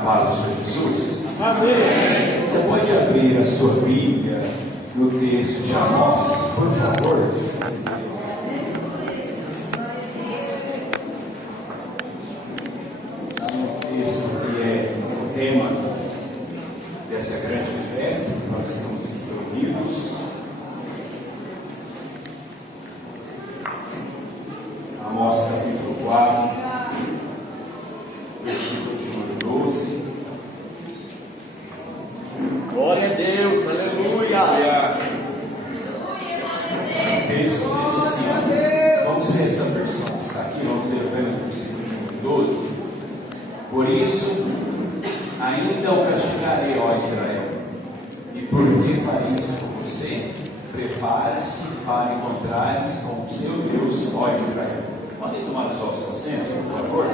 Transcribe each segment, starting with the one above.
paz do Senhor Jesus? Amém. Você pode abrir a sua Bíblia no texto de Amós, por favor? Está no texto que é o tema dessa grande festa que nós estamos reunidos. Amós capítulo 4, versículo de número 12. Glória a Deus, aleluia. O texto diz assim, vamos ver essa versão que está aqui, vamos ler apenas o versículo de número 12. Por isso, ainda o castigarei, ó Israel, e por que farei isso com você? Prepara-se para encontrares com o seu Deus, ó Israel. Podem tomar os vossos assentos, por favor?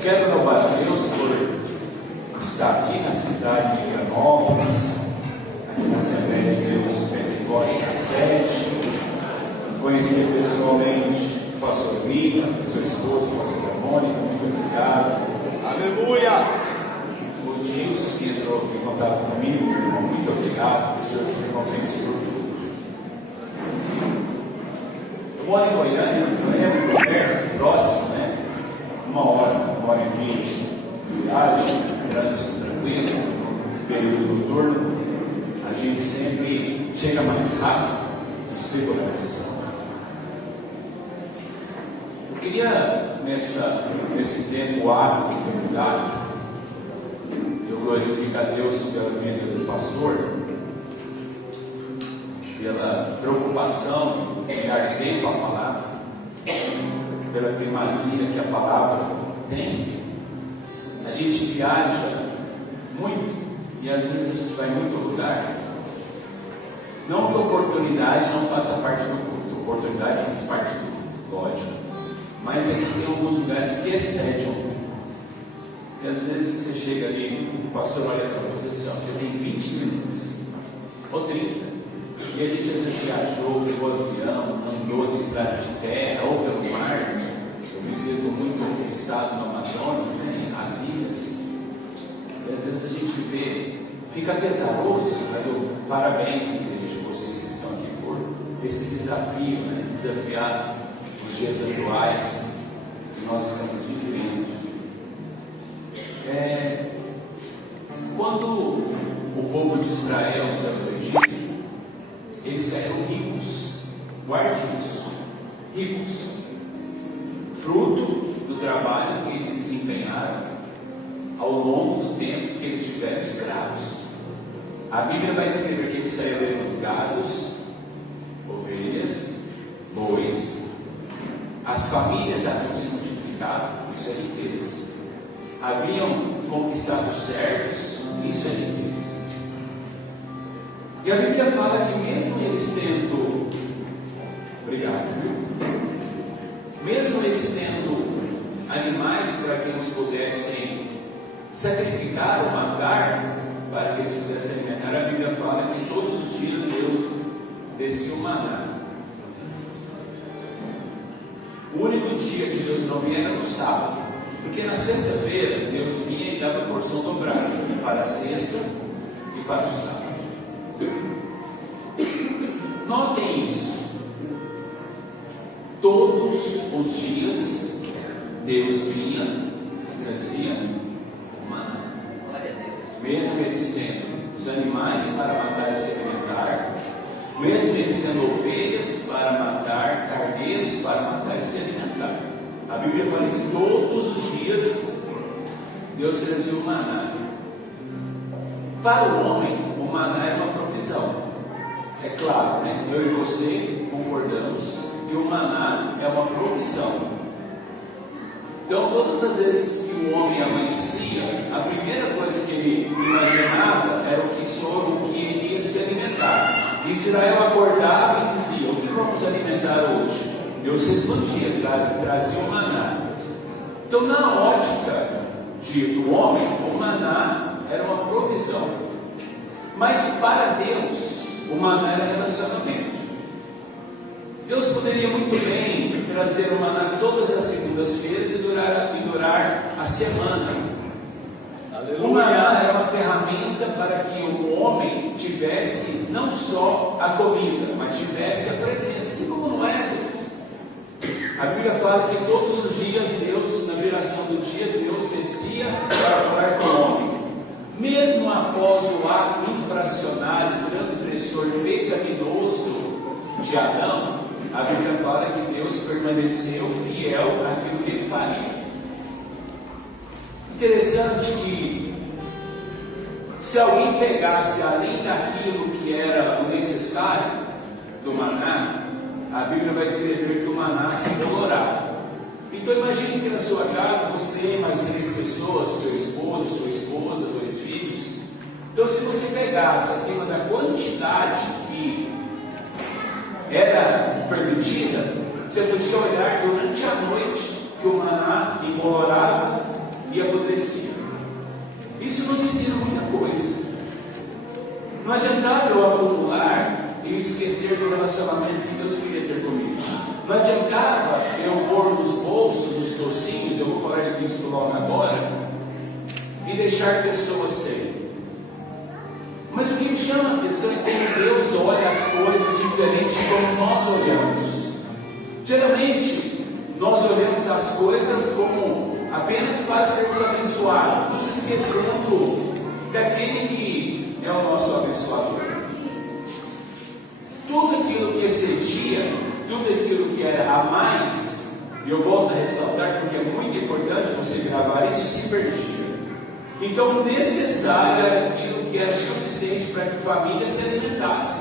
Quero louvar a Deus por estar aqui na cidade de Vianópolis, aqui na Assembleia de Deus Pentecostes na sede, conhecer pessoalmente o pastor Mika, sua esposa, a pastora Mônica, muito obrigado. Aleluia. O Gilson que entrou em contato comigo, muito obrigado, o Senhor te recompense por tudo. Eu moro em Goiânia, não é muito perto, próximo, né? 1h30 de viagem, trânsito tranquilo, período noturno, a gente sempre chega mais rápido de segurança. Eu queria, nesse tempo árido de comunidade, eu glorifico a Deus pela vida do pastor, pela preocupação em arder com a palavra, pela primazia que a palavra tem. A gente viaja muito e às vezes a gente vai em muito lugar. Não que a oportunidade não faça parte do culto, a oportunidade faz parte do culto, lógico. Mas é que tem alguns lugares que excedem o culto. E às vezes você chega ali, o pastor olha para você e diz: você tem 20 minutos, ou 30. E a gente às vezes viajou, pegou avião, andou de estrada de terra ou pelo mar. Eu visito muito o estado do Amazonas, né, as ilhas. E às vezes a gente vê, fica pesaroso, mas eu parabéns igreja de vocês que estão aqui por esse desafio, né, desafiar os dias atuais que nós estamos vivendo. Quando o povo de Israel saiu do Egito, eles saíram ricos, guarde isso, ricos, fruto do trabalho que eles desempenharam ao longo do tempo que eles estiveram escravos. A Bíblia vai escrever que eles saíram levando gados, ovelhas, bois, as famílias já haviam se multiplicado, isso é riqueza. Haviam conquistado servos, isso é riqueza. E a Bíblia fala que mesmo eles tendo, mesmo eles tendo animais para que eles pudessem sacrificar ou matar, para que eles pudessem alimentar, a Bíblia fala que todos os dias Deus descia o maná. O único dia que Deus não vinha era no sábado, porque na sexta-feira Deus vinha e dava porção dobrada para a sexta e para o sábado. Notem isso. Todos os dias Deus vinha e trazia o maná. Mesmo eles tendo os animais para matar e se alimentar, mesmo eles tendo ovelhas para matar, carneiros para matar e se alimentar. A Bíblia fala que todos os dias Deus trazia o maná. Para o homem, o maná é uma provisão. É claro, né? Eu e você concordamos que o maná é uma provisão. Então, todas as vezes que o homem amanhecia, a primeira coisa que ele imaginava era o que iria se alimentar. Israel acordava e dizia: o que vamos alimentar hoje? Deus respondia, trazia o maná. Então, na ótica do homem, o maná era uma provisão. Mas para Deus, o maná era relacionamento. Deus poderia muito bem trazer o maná todas as segundas-feiras e durar a semana. O maná era uma ferramenta para que o homem tivesse não só a comida, mas tivesse a presença, assim como não é Deus. A Bíblia fala que todos os dias Deus, na viração do dia, Deus descia para falar com o homem. Mesmo após o ato infracionário, transgressor, pecaminoso de Adão, a Bíblia fala que Deus permaneceu fiel àquilo que ele faria. Interessante que, se alguém pegasse além daquilo que era o necessário do maná, a Bíblia vai descrever que o maná se colorava. Então imagine que na sua casa você, mais 3 pessoas, seu esposo, sua esposa, 2 filhos. Então se você pegasse acima da quantidade que era permitida, você podia olhar durante a noite que o maná embolorava e apodrecia. Isso nos ensina muita coisa. Não adiantava eu acumular e esquecer do relacionamento que Deus queria ter comigo. Não adiantava eu pôr nos bolsos os docinhos, eu vou falar disso logo agora, e deixar pessoas sem. Mas o que me chama a atenção é como Deus olha as coisas diferentes de como nós olhamos. Geralmente, nós olhamos as coisas como apenas para sermos abençoados, nos esquecendo daquele que é o nosso abençoador. Tudo aquilo que excedia, tudo aquilo que era a mais, e eu volto a ressaltar porque é muito importante você gravar isso, se perdia. Então o necessário era aquilo que era suficiente para que a família se alimentasse.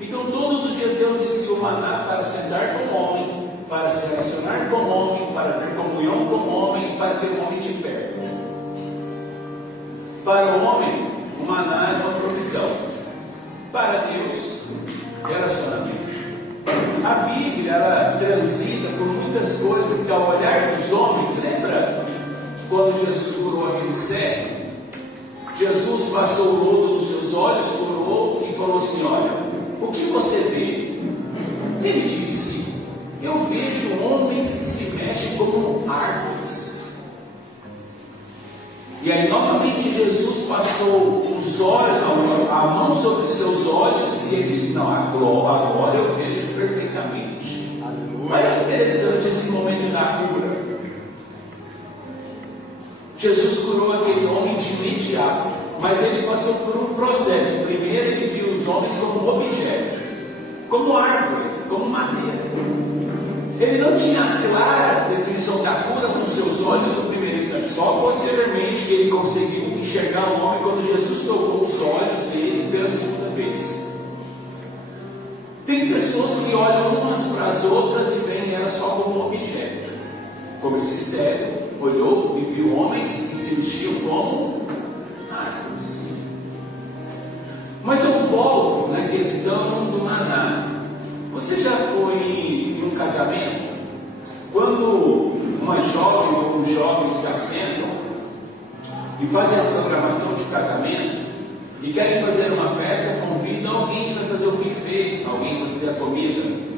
Então todos os dias Deus descia o maná para sentar com o homem, para se relacionar com o homem, para ter comunhão com o homem, para ter o homem de perto. Para o homem, o maná era uma provisão. Para Deus, relacionamento. A Bíblia, ela transita por muitas coisas que ao olhar dos homens, lembra quando Jesus curou aquele cego? Jesus passou o lodo nos seus olhos, curou e falou assim: olha, o que você vê? Ele disse: eu vejo homens que se mexem como árvores. E aí novamente Jesus passou os olhos, a mão sobre os seus olhos, e ele disse: não, agora eu vejo perfeitamente. Olha que interessante esse momento da cura. Jesus curou aquele homem de imediato, mas ele passou por um processo. Primeiro ele viu os homens como objeto, como árvore, como madeira. Ele não tinha a clara definição da cura com seus olhos no primeiro instante, só posteriormente que ele conseguiu enxergar o homem quando Jesus tocou os olhos dele pela segunda vez. Tem pessoas que olham umas para as outras e veem elas só como objeto. Como esse cego olhou e viu homens que se sentiam como árvores. Mas eu volto na questão do maná. Você já foi em um casamento? Quando uma jovem ou um jovem se assentam e fazem a programação de casamento e querem fazer uma festa, convidam alguém que vai fazer o buffet, alguém que vai fazer a comida.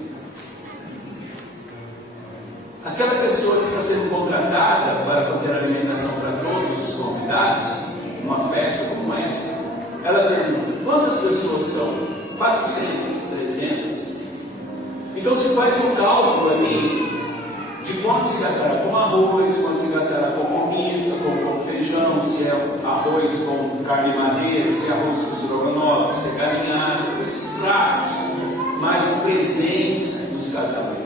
Aquela pessoa que está sendo contratada para fazer a alimentação para todos os convidados, uma festa como essa, ela pergunta: quantas pessoas são? 400, 300? Então se faz um cálculo ali de quanto se gastará com arroz, quanto se gastará com comida, com feijão, se é arroz com carne madeira, se é arroz com estrogonofe, se é galinhada, esses pratos mais presentes nos casamentos.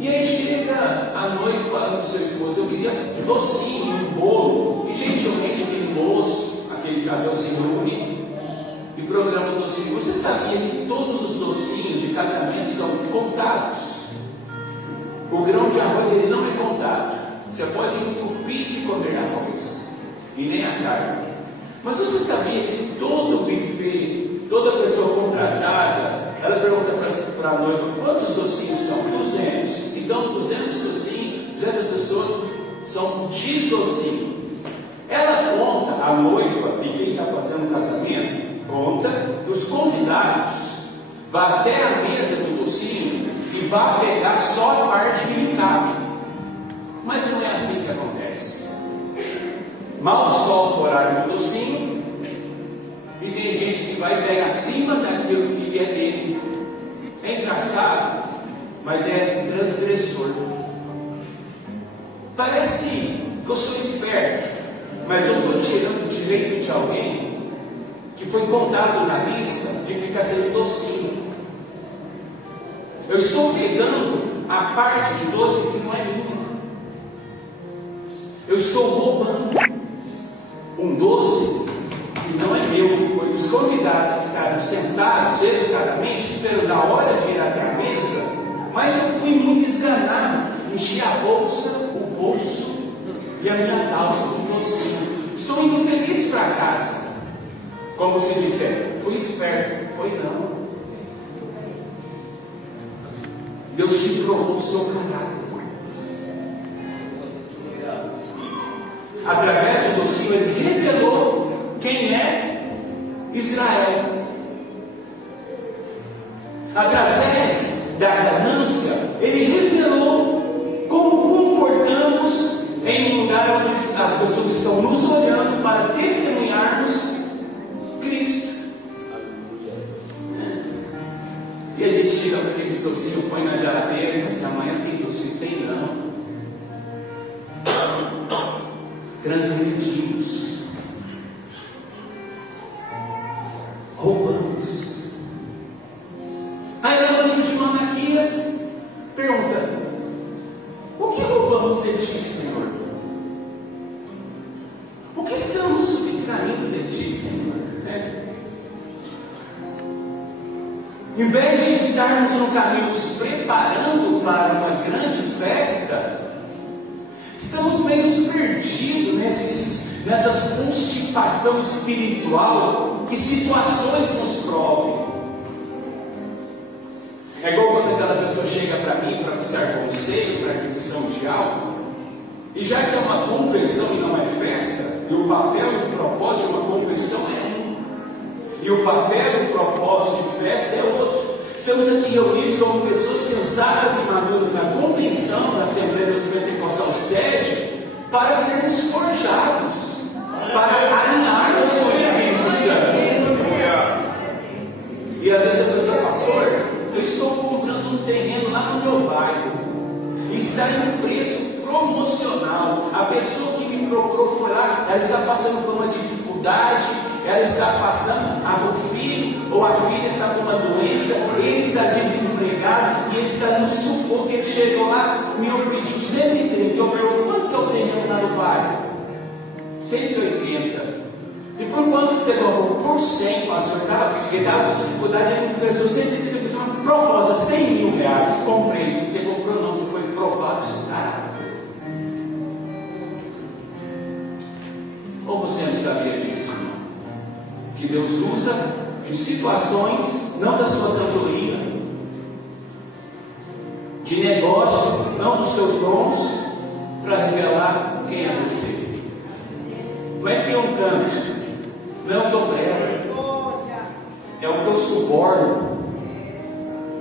E aí chega a noiva falando para o seu esposo: eu queria um docinho, um bolo. E gentilmente aquele moço, aquele casal se reúne e programa o docinho. Você sabia que todos os docinhos de casamento são contados? O grão de arroz ele não é contado. Você pode entupir de comer arroz e nem a carne. Mas você sabia que todo buffet, toda pessoa contratada, ela pergunta para a noiva: quantos docinhos são? 200. Então 200 docinhos, 200 pessoas são X docinhos. Ela conta a noiva e quem está fazendo o casamento conta dos convidados. Vai até a mesa do docinho e vai pegar só a parte que lhe cabe. Mas não é assim que acontece. Mal solta o horário do docinho e tem gente que vai pegar acima daquilo que é dele. É engraçado, mas é transgressor. Parece que eu sou esperto, mas eu estou tirando o direito de alguém que foi contado na lista de ficar sendo docinho. Eu estou pegando a parte de doce que não é minha. Eu estou roubando um doce que não é meu. Foi os convidados que ficaram sentados educadamente, esperando a hora de ir até a mesa, mas eu fui muito esganado, enchi a bolsa, o bolso e a minha calça de docinho. Estou indo feliz para casa. Como se disser, fui esperto. Foi não. Deus te provou o seu caráter. Através do docinho, Ele revelou quem é Israel. Através da ganância, Ele revelou como comportamos em um lugar onde as pessoas estão nos olhando para testemunharmos Cristo. E a gente chega para aqueles docinhos, põe na geladeira e fala assim: amanhã tem docinho, tem não. Transgredimos, roubamos. Aí ela, no livro de Malaquias, pergunta: o que roubamos de ti, Senhor? O que estamos subtraindo de ti, Senhor? Em vez de estarmos no caminho nos preparando para uma grande festa, estamos meio perdidos nessas constipação espiritual que situações nos provem. É igual quando aquela pessoa chega para mim para buscar conselho para aquisição de algo, e já que é uma conversão e não é festa, e o papel e o propósito de uma conversão é um, e o papel e o propósito de festa é outro. Estamos aqui reunidos como pessoas sensatas e maduras na convenção da Assembleia dos Pentecostal sede, para sermos forjados, para alinharmos com o Espírito Santo. E às vezes a pessoa: pastor, eu estou comprando um terreno lá no meu bairro, e está em um preço promocional. A pessoa que me procurou foi lá, ela está passando por uma dificuldade, ela está passando, o filho ou a filha está com uma doença, ele está desempregado e ele está no sufoco. Ele chegou lá, me pediu 130. Eu pergunto: quanto que é o terreno lá no bairro? 180. E por quanto que você comprou? Por 100, pastor. Porque estava com dificuldade, ele me ofereceu 130. Eu fiz uma proposta, 100 mil reais. Comprei. Você comprou não, você foi provado seu caráter. Ou você não sabia disso, irmão? Que Deus usa de situações, não da sua cantoria, de negócio, não dos seus dons, para revelar quem é você. Não é que eu canto, não é o que eu prego, é o que eu suborno,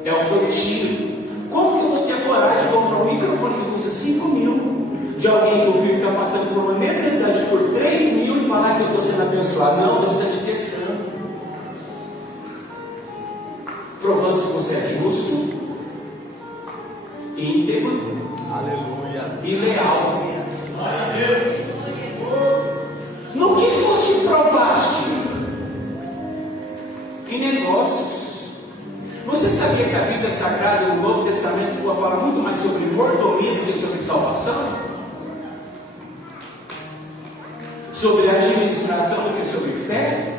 é o que eu tiro. Como que eu vou ter a coragem de comprar um microfone que custa 5 mil de alguém que eu vi que está passando por uma necessidade por 3 mil e falar que eu estou sendo abençoado? Não, Deus está te testando, provando se você é justo, íntegro, aleluia, e leal. No que foste provaste? Em negócios. Você sabia que a Bíblia Sagrada no Novo Testamento fala muito mais sobre mordomia do que sobre salvação? Sobre administração do que sobre fé?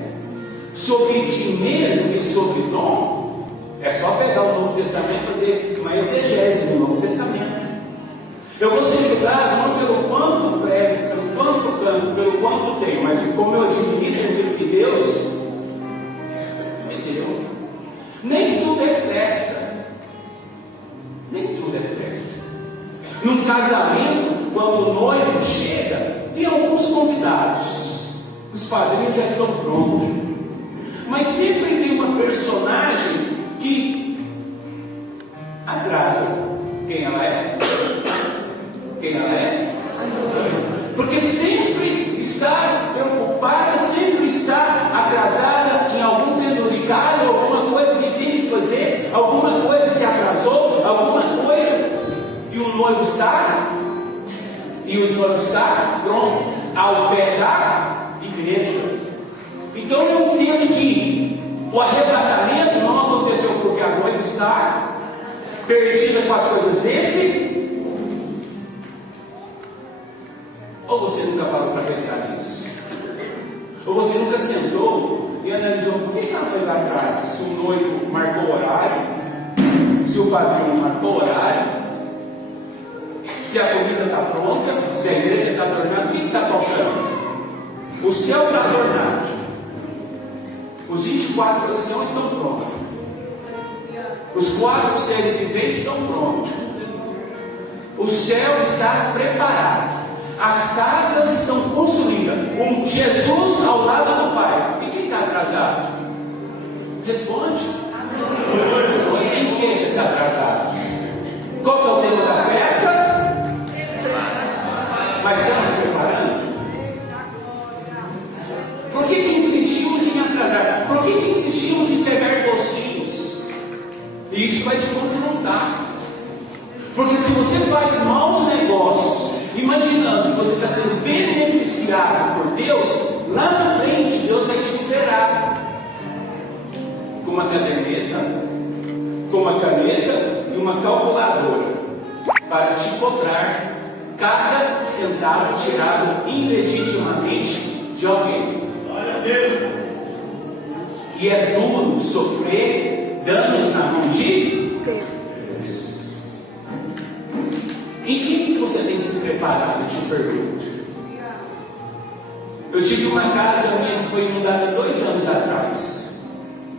Sobre dinheiro do que sobre dom? É só pegar o Novo Testamento e fazer uma exegese do Novo Testamento. Eu vou ser julgado não pelo quanto prego, pelo quanto canto, pelo quanto tenho, mas como eu administro aquilo que Deus me deu. Nem tudo é festa. Nem tudo é festa. Num casamento, quando o noivo chega, tem alguns convidados. Os padrinhos já estão prontos. Mas sempre tem uma personagem que atrasa. Quem ela é? Quem ela é? Porque sempre está preocupada, sempre está atrasada em algum penduricalho, alguma coisa que tem que fazer, alguma coisa que atrasou, alguma coisa. E o noivo está? E o noivo está pronto, ao pé da igreja. Então eu entendo que o arrebatamento não aconteceu porque a noiva está perdida com as coisas desse. Ou você nunca parou para pensar nisso? Ou você nunca sentou e analisou por que ela foi lá atrás? Se o noivo marcou horário, se o padrinho marcou horário, se a comida está pronta, se a igreja está adornada, o que está faltando? O céu está adornado, os 24 anciãos estão prontos, os 4 seres viventes estão prontos, o céu está preparado, as casas estão construídas, com Jesus ao lado do Pai. E quem está atrasado? Responde. Em que você está atrasado? Qual que é o tema da festa? Mas estamos preparando? Por que insistimos em atrasar? Por que insistimos em pegar docinhos? E isso vai te confrontar. Porque se você faz maus negócios, imaginando que você está sendo beneficiado por Deus, lá na frente Deus vai te esperar com uma caderneta, com uma caneta e uma calculadora para te cobrar cada centavo tirado ilegitimamente de alguém. Glória a Deus. E é duro sofrer danos na mão de Deus. Em que você tem se preparado? Eu te pergunto. Eu tive uma casa minha que foi inundada 2 anos atrás.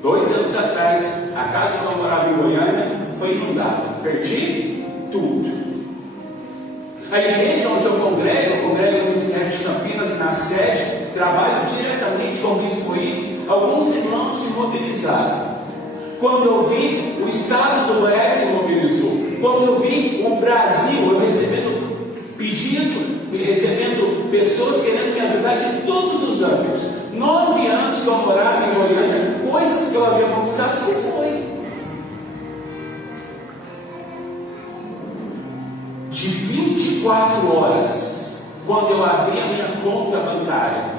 2 anos atrás, a casa que eu morava em Goiânia foi inundada. Perdi tudo. A igreja onde eu congrego no Ministério de Campinas, na sede, trabalho diretamente com o Bispo Ides. Alguns irmãos se mobilizaram. Quando eu vi, o Estado do Oeste mobilizou. Quando eu vi o Brasil, eu recebendo pedido, recebendo pessoas querendo me ajudar de todos os âmbitos. 9 anos que eu morava em Goiânia, coisas que eu havia conquistado, você foi. De 24 horas, quando eu abri a minha conta bancária,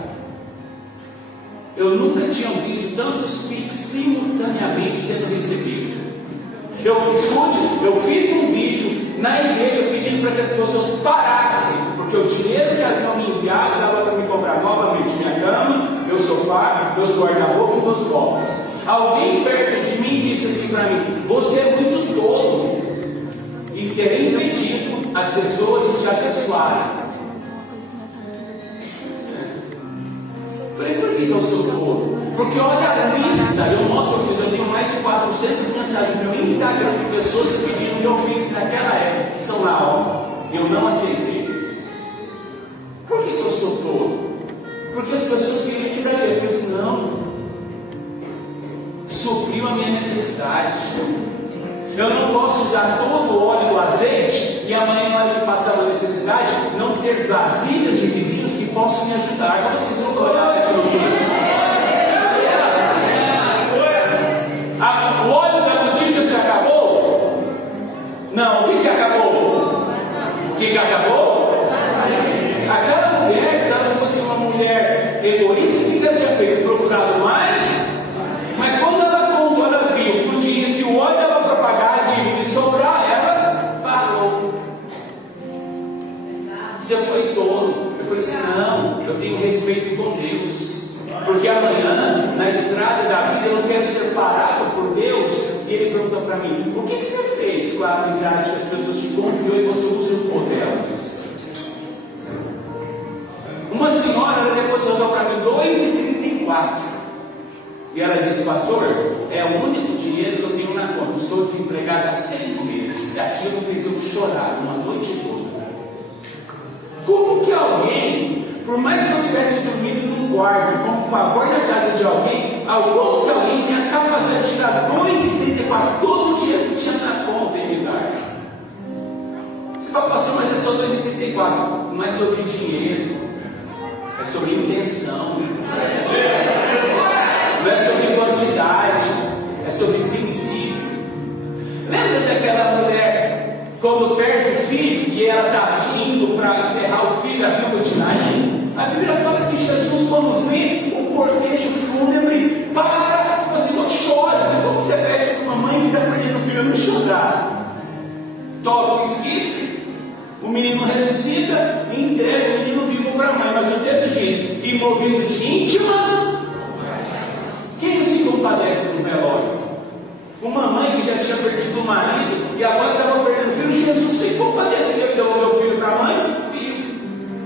eu nunca tinha visto tantos PIX simultaneamente sendo recebidos. Eu fiz um vídeo na igreja pedindo para que as pessoas parassem, porque o dinheiro que haviam me enviado dava para me comprar novamente minha cama, meu sofá, meus guarda-roupa e meus móveis. Alguém perto de mim disse assim para mim: você é muito tolo em ter impedido as pessoas de te abençoarem. Falei, por que eu sou tolo? Porque olha a lista, eu mostro para vocês, eu tenho mais de 400 mensagens no meu Instagram de pessoas pedindo que eu fiz naquela época, que estão lá, ó, eu não aceitei. Por que eu sou tolo? Porque as pessoas queriam tirar dinheiro. Eu falei assim, não, supriu a minha necessidade. Eu não posso usar todo o óleo do azeite e amanhã, na hora de passar uma necessidade, não ter vasilhas de vizinhos que possam me ajudar. Agora vocês vão olhar para isso. O óleo da botija se acabou? Não, o que acabou? O que acabou? Aquela mulher, se ela fosse uma mulher egoísta, o que ela tinha feito? Procurado mais? Mas quando ela contou, ela viu que o dinheiro que o óleo dava para pagar a dívida e sobrar, ela parou. Você foi tolo. Eu falei assim, não, eu tenho respeito com Deus. Porque amanhã, na estrada da vida, eu não quero ser parado por Deus. E ele perguntou para mim, o que você fez com a amizade que as pessoas te confiou e você usurpou delas? Uma senhora, ela depositou para mim 2,34. E ela disse, pastor, é o único dinheiro que eu tenho na conta. Estou desempregada há 6 meses. Aquilo fez eu chorar uma noite toda. Como que alguém Por mais que eu tivesse dormido num quarto, como favor na casa de alguém, ao ponto que alguém tem a capacidade de tirar 2,34 todo dia que tinha na conta em idade. Você fala, pastor, mas é só 2,34. Não é sobre dinheiro, é sobre intenção. Não é sobre quantidade, é sobre princípio. Lembra daquela mulher, quando perde o filho e ela está indo para enterrar o filho, a viúva de Naim? A Bíblia fala que Jesus, quando vê o cortejo fúnebre, para, assim, não chora. Como você pede para uma mãe que está perdendo o filho não chorar? Toca o esquife, o menino ressuscita e entrega o menino vivo para a mãe. Mas o texto diz: e movido de íntima, quem se compadece no velório? Uma mãe que já tinha perdido o marido e agora estava perdendo o filho. Jesus se compadeceu e deu o meu filho para a mãe, vivo.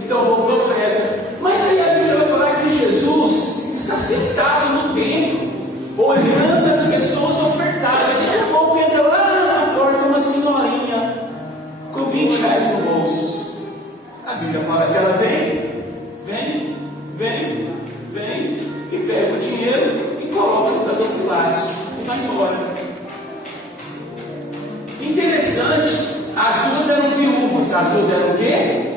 Então voltou para essa. Mas aí a Bíblia vai falar que Jesus está sentado no templo, olhando as pessoas ofertarem. Daqui a pouco entra lá na porta uma senhorinha com 20 reais no bolso. A Bíblia fala que ela vem e pega o dinheiro e coloca no gasofilácio e vai embora. Interessante, as duas eram viúvas. As duas eram o quê?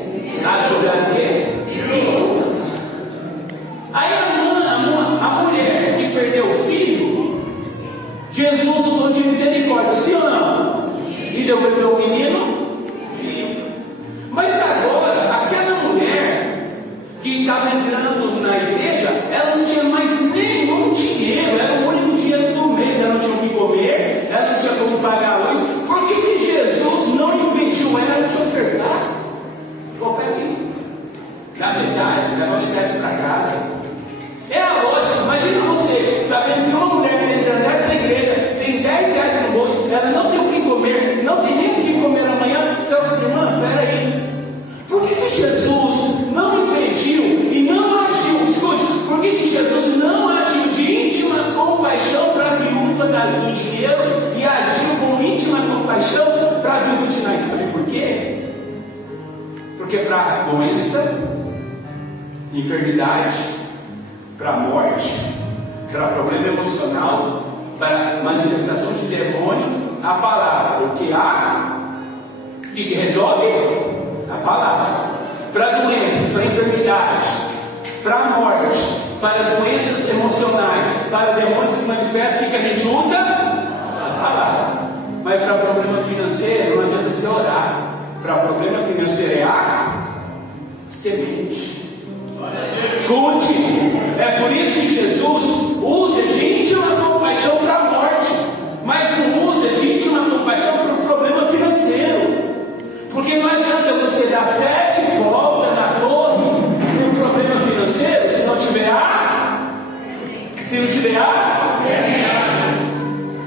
As duas eram o quê? Viúvas. Aí a mulher que perdeu o filho, Jesus usou de misericórdia, sim ou não? E deu o menino vivo. Mas agora, aquela mulher que estava entrando na igreja, ela não tinha mais nenhum dinheiro, era o único dinheiro do mês, ela não tinha o que comer, ela não tinha como pagar a luz. Por que Jesus não impediu ela de ofertar qualquer bem? Na metade, leva metade para casa. É a lógica. Imagina você sabendo que uma mulher que está entrando nessa igreja tem 10 reais no bolso, ela não tem o que comer, não tem nem o que comer amanhã. Você vai dizer, irmã, peraí, por que Jesus não impediu e não agiu? Escute, por que Jesus não agiu de íntima compaixão para a viúva do dinheiro e agiu com íntima compaixão para a viúva de Naim? Sabe por quê? Porque para doença, enfermidade, para morte, para problema emocional, para manifestação de demônio, a palavra, o que há, o que resolve? A palavra. Para doença, para enfermidade, para morte, para doenças emocionais, para demônios que manifestam, o que a gente usa? A palavra. Mas para problema financeiro, não adianta você orar. Para problema financeiro é a semente. Escute, é por isso que Jesus usa de íntima compaixão para a morte, mas não usa de íntima compaixão para o problema financeiro. Porque não adianta você dar 7 voltas na torre no problema financeiro se não tiver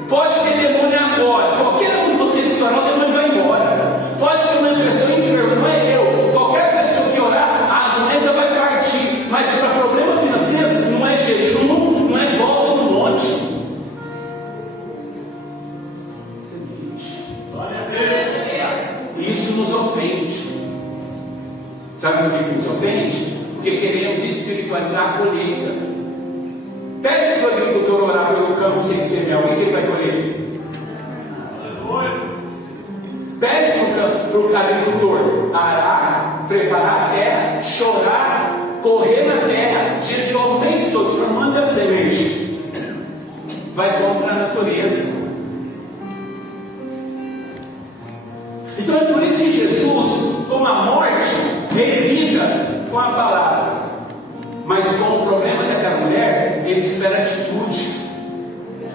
pode ter demônio agora. Qualquer um de vocês que orar, o demônio vai embora. Pode ter uma pessoa enferma, não é eu. Qualquer pessoa que orar, a doença vai partir. Mas para problema financeiro, não é jejum, não é volta no monte. Isso nos ofende. Sabe por que nos ofende? Porque queremos espiritualizar a colheita. Pede para o agricultor orar pelo campo sem semear. O que ele vai colher? Pede para o agricultor arar, preparar a terra, chorar, correr na terra, dia de novo, o mês todo, formando a semente. Vai contra a natureza. Então é por isso que Jesus, com a morte, ele lida com a palavra. Mas com o problema daquela mulher, ele espera atitude.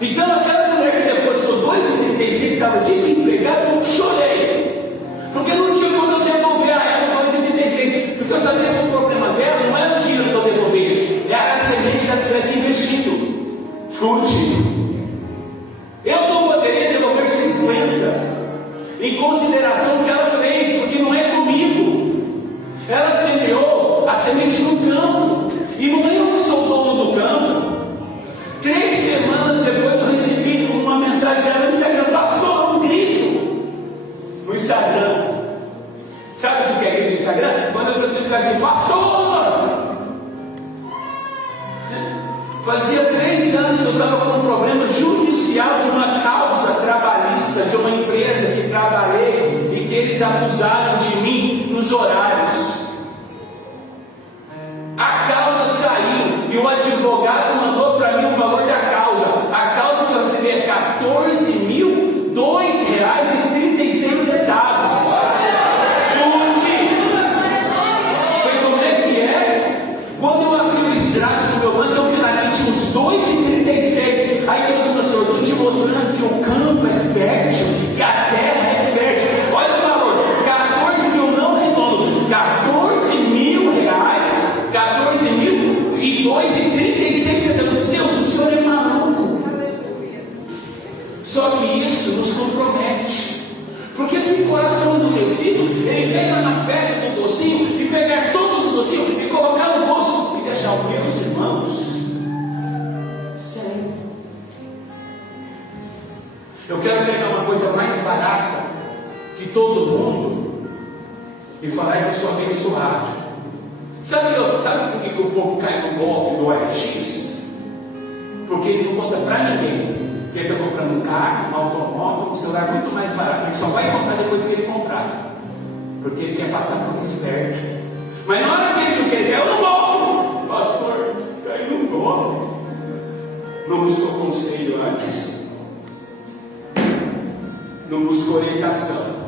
Então aquela mulher que depositou 2,36 estava desempregada, eu chorei. Porque não tinha como eu devolver a ela 2,36. Porque eu sabia que o problema dela não era o dinheiro que eu devolvesse, era a semente que ela tivesse investido. Escute, eu não poderia devolver 50 em consideração do que ela fez, porque não é comigo. Ela semeou a semente no campo. E não é eu que sou dono do campo. 3 semanas depois eu recebi uma mensagem dela no Instagram: pastor, um grito no Instagram. Sabe o que é grito no Instagram? Quando a pessoa está assim: pastor, Fazia 3 anos que eu estava com um problema judicial de uma causa trabalhista, de uma empresa que trabalhei e que eles abusaram de mim nos horários. A causa saiu e o advogado mandou para mim o valor da causa. A causa que eu recebi é R$14.002,36. Quando eu abri o extrato do meu banco, eu vi lá que tinha uns 2,36. Aí Deus falou, Senhor, estou te mostrando que o campo é fértil, que a terra é fértil. Olha o valor, 14 mil não redondo, R$14.002,36. Deus, o Senhor é maluco. Só que isso nos compromete. Porque se o coração endurecido, ele quer ir lá na festa do docinho e pegar todos os docinhos e colocar no bolso e deixar os meus irmãos sem. Eu quero pegar uma coisa mais barata que todo mundo e falar que eu sou abençoado. Sabe por que o povo cai no golpe do OLX? Porque ele não conta para ninguém que ele está comprando um carro, um automóvel, um celular muito mais barato. Ele só vai comprar depois que ele comprar, porque ele quer passar por esperto. Mas na hora que ele não quer, eu não golpe. Pastor, cai no golpe. Não buscou conselho antes, não buscou orientação.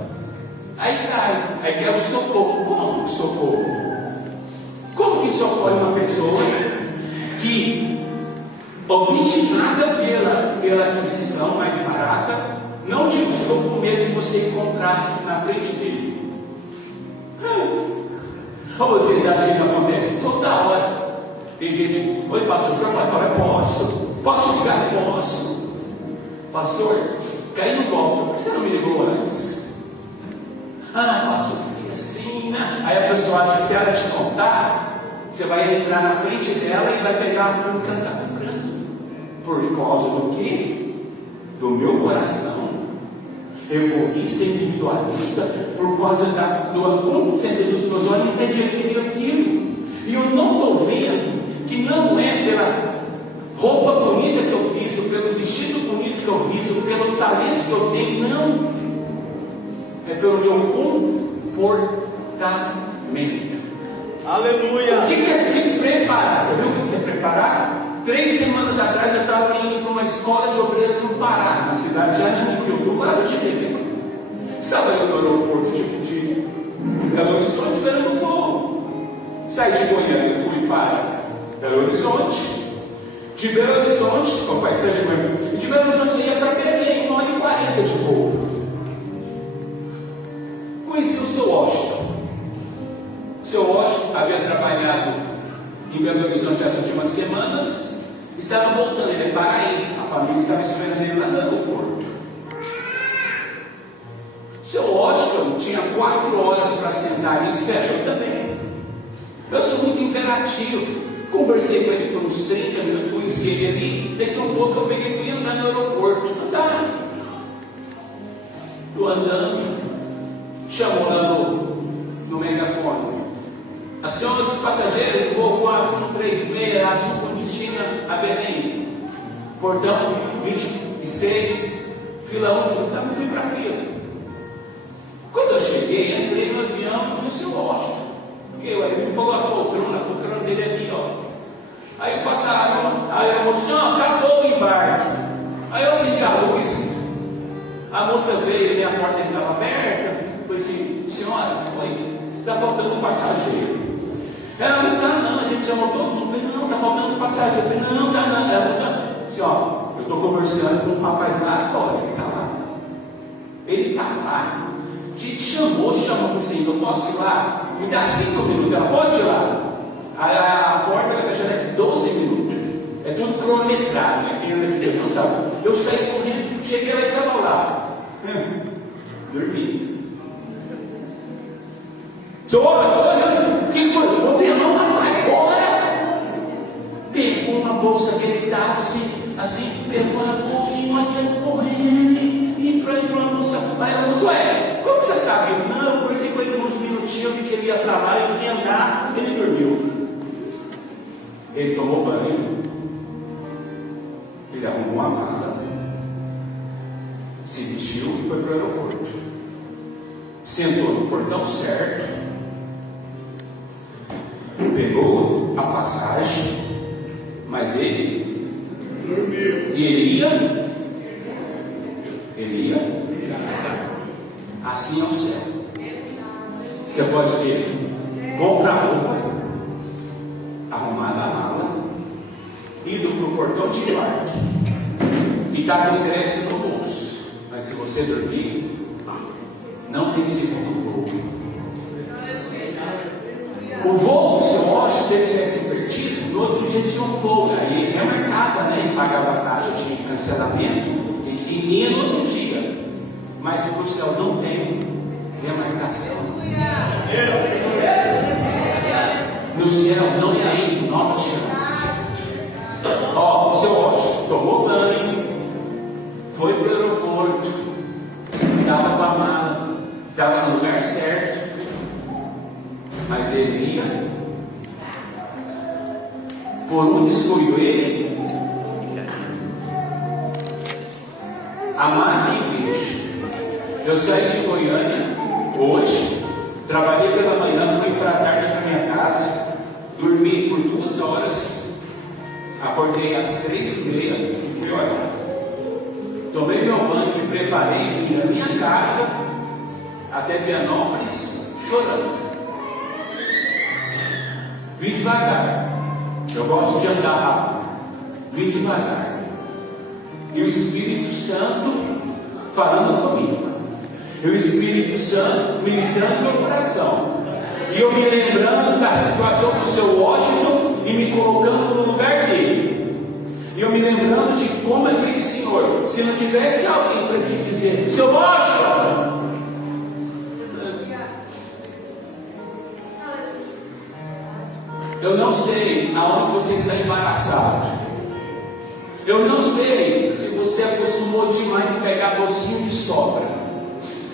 Aí cai, aí quer o socorro. Como socorro? Como que socorre uma pessoa que, obstinada pela aquisição mais barata, não te buscou com medo de você encontrar na frente dele? Ou vocês acham que acontece toda hora? Tem gente, oi pastor, agora posso ligar? Posso. Pastor, caí no golpe, por que você não me ligou antes? Pastor, fiquei assim, né? Aí a pessoa acha que se ela te contar, você vai entrar na frente dela e vai pegar tudo que ela está comprando. Por causa do quê? Do meu coração egoísta, individualista, por causa da consciência dos meus olhos é de aquilo. E eu não estou vendo que não é pela roupa bonita que eu fiz, ou pelo vestido bonito que eu fiz, ou pelo talento que eu tenho, não. É pelo meu comportamento. Aleluia! O que é se preparar? Viu o que é se preparar? 3 semanas atrás eu estava indo para uma escola de obreiro no Pará, na cidade de Ananindeua. Eu procurava te beber. Estava eu no aeroporto de Belo Horizonte esperando o voo. Saí de Goiânia e fui para Belo Horizonte. De Belo Horizonte, papai seja de Goiânia. De Belo Horizonte eu ia para Belém, 1h40 de voo. Conheci o seu Washington. O seu Washington havia trabalhado em Belo Horizonte as últimas semanas. Estava voltando, ele é paraense, a família estava esperando ele lá no aeroporto. O seu Washington tinha 4 horas para sentar e esperar, eu também. Eu sou muito imperativo. Conversei com ele por uns 30 minutos, conheci ele ali. Daqui a um pouco eu peguei e fui andar no aeroporto. Estou andando, chamou lá no megafone. A senhora dos passageiros, vou voar com 36 azul com destino a Belém. Portão 26, fila 1, fui para a fila. Quando eu cheguei, entrei no avião e fui no seu Washington. Ele me falou a poltrona dele ali, ó. Aí passaram, aí a moça, acabou o embarque. Aí eu acendi a luz. A moça veio, minha porta estava aberta. Falei assim, senhora, oi, está faltando um passageiro. Ela não está não, a gente chamou todo mundo. Eu falei, não, está faltando um passageiro. Eu falei, não, está não. Ela não está. Assim, ó, eu estou conversando com um rapaz lá fora, ele está lá. Ele está lá. Te chamou assim, eu posso ir lá? Me dá 5 minutos, ela pode ir lá. A porta vai fechar daqui 12 minutos. É tudo cronometrado, né? Quem anda aqui não sabe. Eu saí correndo, cheguei lá e estava lá. Dormindo. Olha, o que foi? Eu vou ver, não, rapaz, bora! Pegou uma bolsa que ele estava assim, pegou a bolsa e nós saímos correndo. Entrou uma moça. Aí a moça, ué, como que você sabe? Não, eu conversei com ele uns minutinhos, eu vi que ele ia para lá, eu vim andar, ele dormiu. Ele tomou banho, Ele arrumou a mala, se vestiu e foi para o aeroporto. Sentou no portão certo, pegou a passagem, mas ele dormiu. E ele ia assim ao céu. Você pode ter comprar roupa, arrumado a mala, ido para o portão de embarque e está com o ingresso no bolso. Mas se você dormir, não tem segundo voo. O voo, se o Washington, se ele tivesse perdido, no outro dia tinha um voo. Aí ele remarcava, né? Ele pagava a taxa de cancelamento e ia no outro dia. Mas para o céu não tem remarcação. No céu não tem nova chance. Ó, o seu Washington tomou banho, foi para o aeroporto, estava com a mala, estava no lugar certo. Mas ele ia, por onde escolheu ele, amar a igreja. Eu saí de Goiânia hoje, trabalhei pela manhã, fui para a tarde para minha casa, dormi por 2 horas, acordei às 3h30 e fui orar. Tomei meu banho, me preparei, vim da minha casa até Vianópolis, chorando. Vim devagar. Eu gosto de andar rápido. Vim devagar. E o Espírito Santo falando comigo. E o Espírito Santo ministrando meu coração. E eu me lembrando da situação do seu Washington e me colocando no lugar dele. E eu me lembrando de como aquele senhor, se não tivesse alguém para te dizer, seu Washington, eu não sei aonde você está embaraçado. Eu não sei se você acostumou demais a pegar docinho de sobra.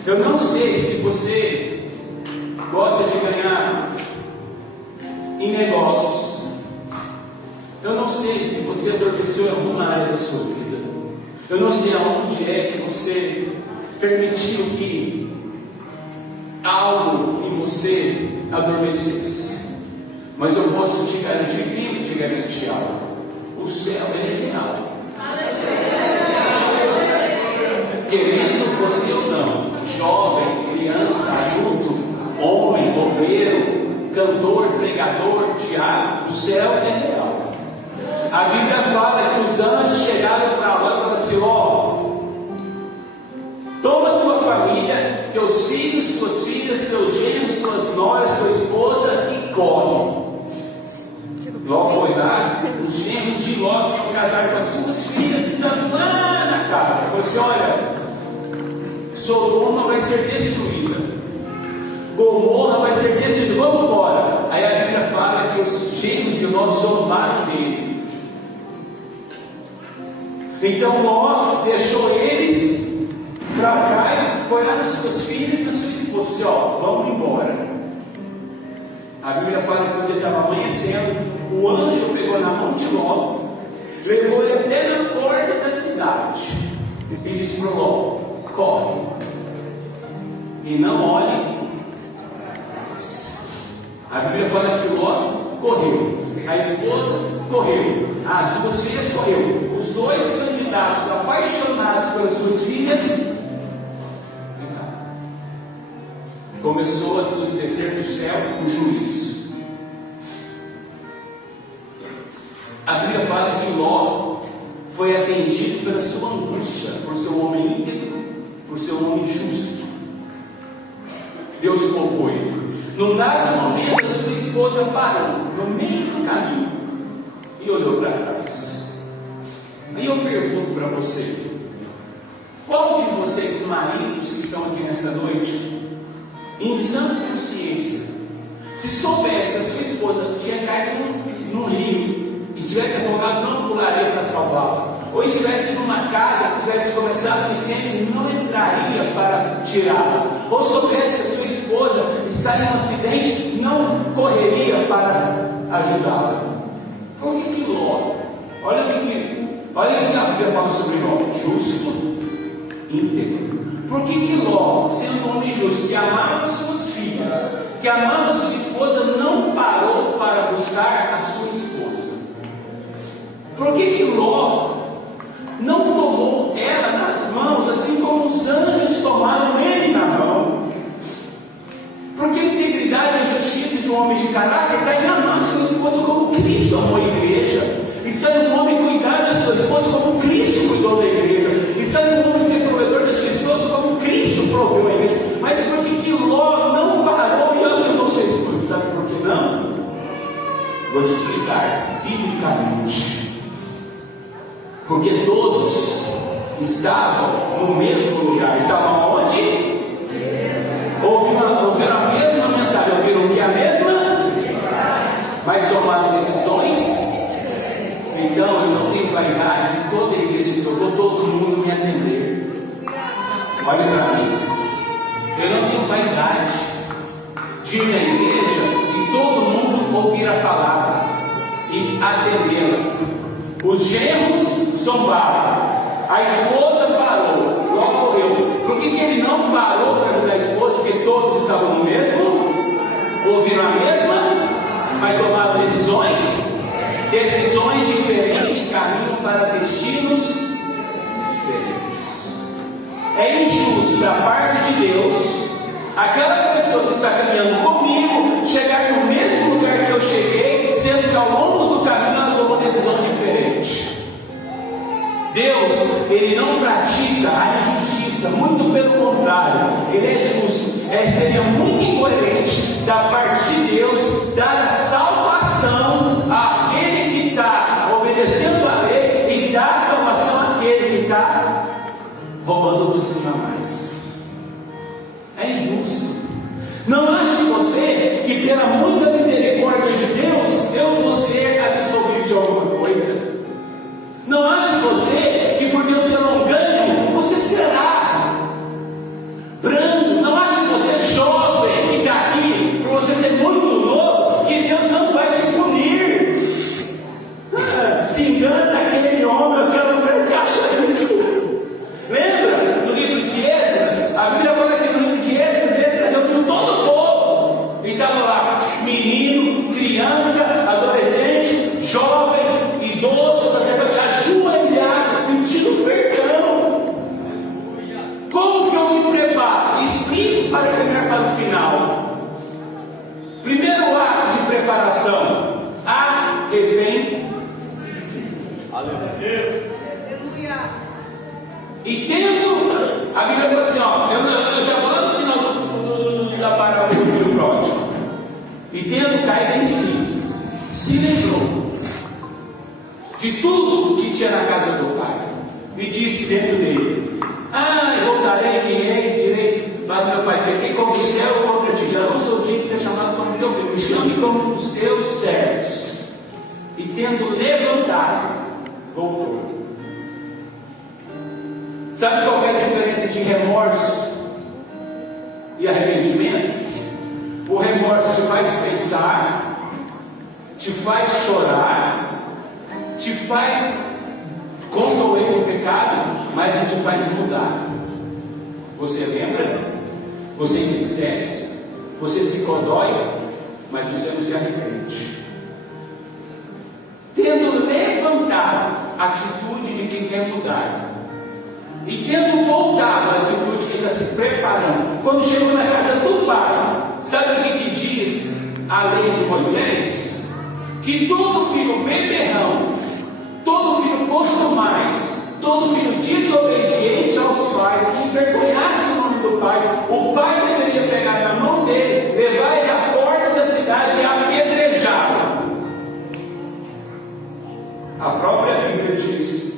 Eu não sei se você gosta de ganhar em negócios. Eu não sei se você adormeceu em alguma área da sua vida. Eu não sei aonde é que você permitiu que algo em você adormecesse. Mas eu posso te garantir, Bíblia te garantir algo. O céu, ele é real. Querendo você ou não, jovem, criança, adulto, homem, obreiro, cantor, pregador, diácono, o céu é real. A Bíblia fala que os anjos chegaram para lá e falaram assim, ó, toma tua família, teus filhos, tuas filhas, seus genros, tuas noras, tua esposa e corre. Ló foi lá, os genros de Ló que iam casar com as suas filhas estão lá na casa. Falou assim, olha, Sodoma vai ser destruída, Gomorra vai ser destruída, vamos embora. Aí a Bíblia fala que os genros de Ló zombaram dele. Então Ló deixou eles para trás, foi lá nas suas filhas e na sua esposa, disse, ó, vamos embora. A Bíblia fala que quando ele estava amanhecendo, o anjo pegou na mão de Ló, levou ele até na porta da cidade e disse para Ló, corre e não olhe. A Bíblia fala que Ló correu, a esposa correu, as 2 filhas correu, os 2 candidatos apaixonados pelas suas filhas. Começou a descer do céu o juízo. A Bíblia fala que Ló foi atendido pela sua angústia, por seu homem íntegro, por seu homem justo. Deus poupou ele. Num dado momento, a sua esposa parou no meio do caminho e olhou para trás. Aí eu pergunto para você: qual de vocês, maridos que estão aqui nessa noite, em sã consciência, se soubesse que a sua esposa tinha caído num rio e tivesse afogado, não pularia para salvá-la, ou estivesse numa casa que tivesse começado um incêndio, não entraria para tirá-la, ou soubesse que a sua esposa está em um acidente, não correria para ajudá-la. Por que Ló? Olha o que Olha o que a Bíblia fala sobre Ló: justo, íntegro. Por que Ló, sendo um homem justo, que amava suas filhas, que amava sua esposa, não parou para buscar a sua esposa? Por que Ló não tomou ela nas mãos, assim como os anjos tomaram ele na mão? Porque a integridade e a justiça de um homem de caráter está em amar sua esposa como Cristo amou a igreja. Está em um homem cuidar da sua esposa como Cristo cuidou da igreja. Está em um homem ser provedor da sua esposa como Cristo proveu a igreja. Mas por que Ló não parou e ajudou sua esposa? Sabe por que não? Vou explicar biblicamente. Porque todos estavam no mesmo lugar. Estavam onde? Ouviram a mesma mensagem. Ouviram o que? A mesma? Mas tomaram decisões. Então eu não tenho vaidade de toda a igreja, que eu vou todo mundo me atender. Olha para mim. Eu não tenho vaidade de ir na igreja e todo mundo ouvir a palavra e atendê-la. Os genros zombaram, a esposa parou, logo correu. Por que ele não parou para ajudar a esposa? Porque todos estavam no mesmo, ouviram a mesma, mas tomaram decisões diferentes, caminham para destinos diferentes. É injusto da parte de Deus aquela pessoa que está caminhando comigo chegar no mesmo lugar que eu cheguei, sendo que ao longo do caminho ela tomou decisão diferente. Deus, Ele não pratica a injustiça, muito pelo contrário, Ele é justo. Seria muito incoerente da parte de Deus dar a salvação àquele que está obedecendo a lei e dar a salvação àquele que está roubando do cima mais. É injusto. Não ache você que pela muita misericórdia de Deus eu vou ser absolvido de alguma coisa. Não ache você que porque você não ganha, você será brando. Não ache você jovem que está aqui, por você ser muito novo, que Deus não vai te punir. Se engana aquele homem, aquela mulher que acha isso. Lembra no livro de Esdras? A Bíblia fala que no livro de Esdras, reuniu todo o povo. E estava lá menino, criança, adolescente, jovem, idoso, sacerdote, ajoelhado, pedindo perdão. Como que eu me preparo? Explico para caminhar para o final. Primeiro ato de preparação: arrependimento. Aleluia. E tendo, a Bíblia fala assim, eu já vou lá no final da parábola do filho pródigo. E tendo caído em si, se lembrou de tudo que tinha na casa do pai, e disse dentro dele: voltarei e direi para meu pai, pequei como o céu contra ti, já não sou digno de ser chamado como teu filho, me chame como os teus servos. E tendo levantado, voltou. Sabe qual é a diferença de remorso e arrependimento? O remorso te faz pensar, te faz chorar, te faz condoer o pecado, mas não te faz mudar. Você lembra? Você entristece, você se condói, mas você não se arrepende. Tendo levantado a atitude de quem quer mudar, e tendo voltado a atitude de quem está se preparando, quando chegou na casa do pai, sabe o que diz a lei de Moisés? Que todo filho beberrão, todo filho costumais, todo filho desobediente aos pais, que envergonhasse o nome do pai, o pai deveria pegar na mão dele, levar ele à porta da cidade e apedrejá-lo. A própria Bíblia diz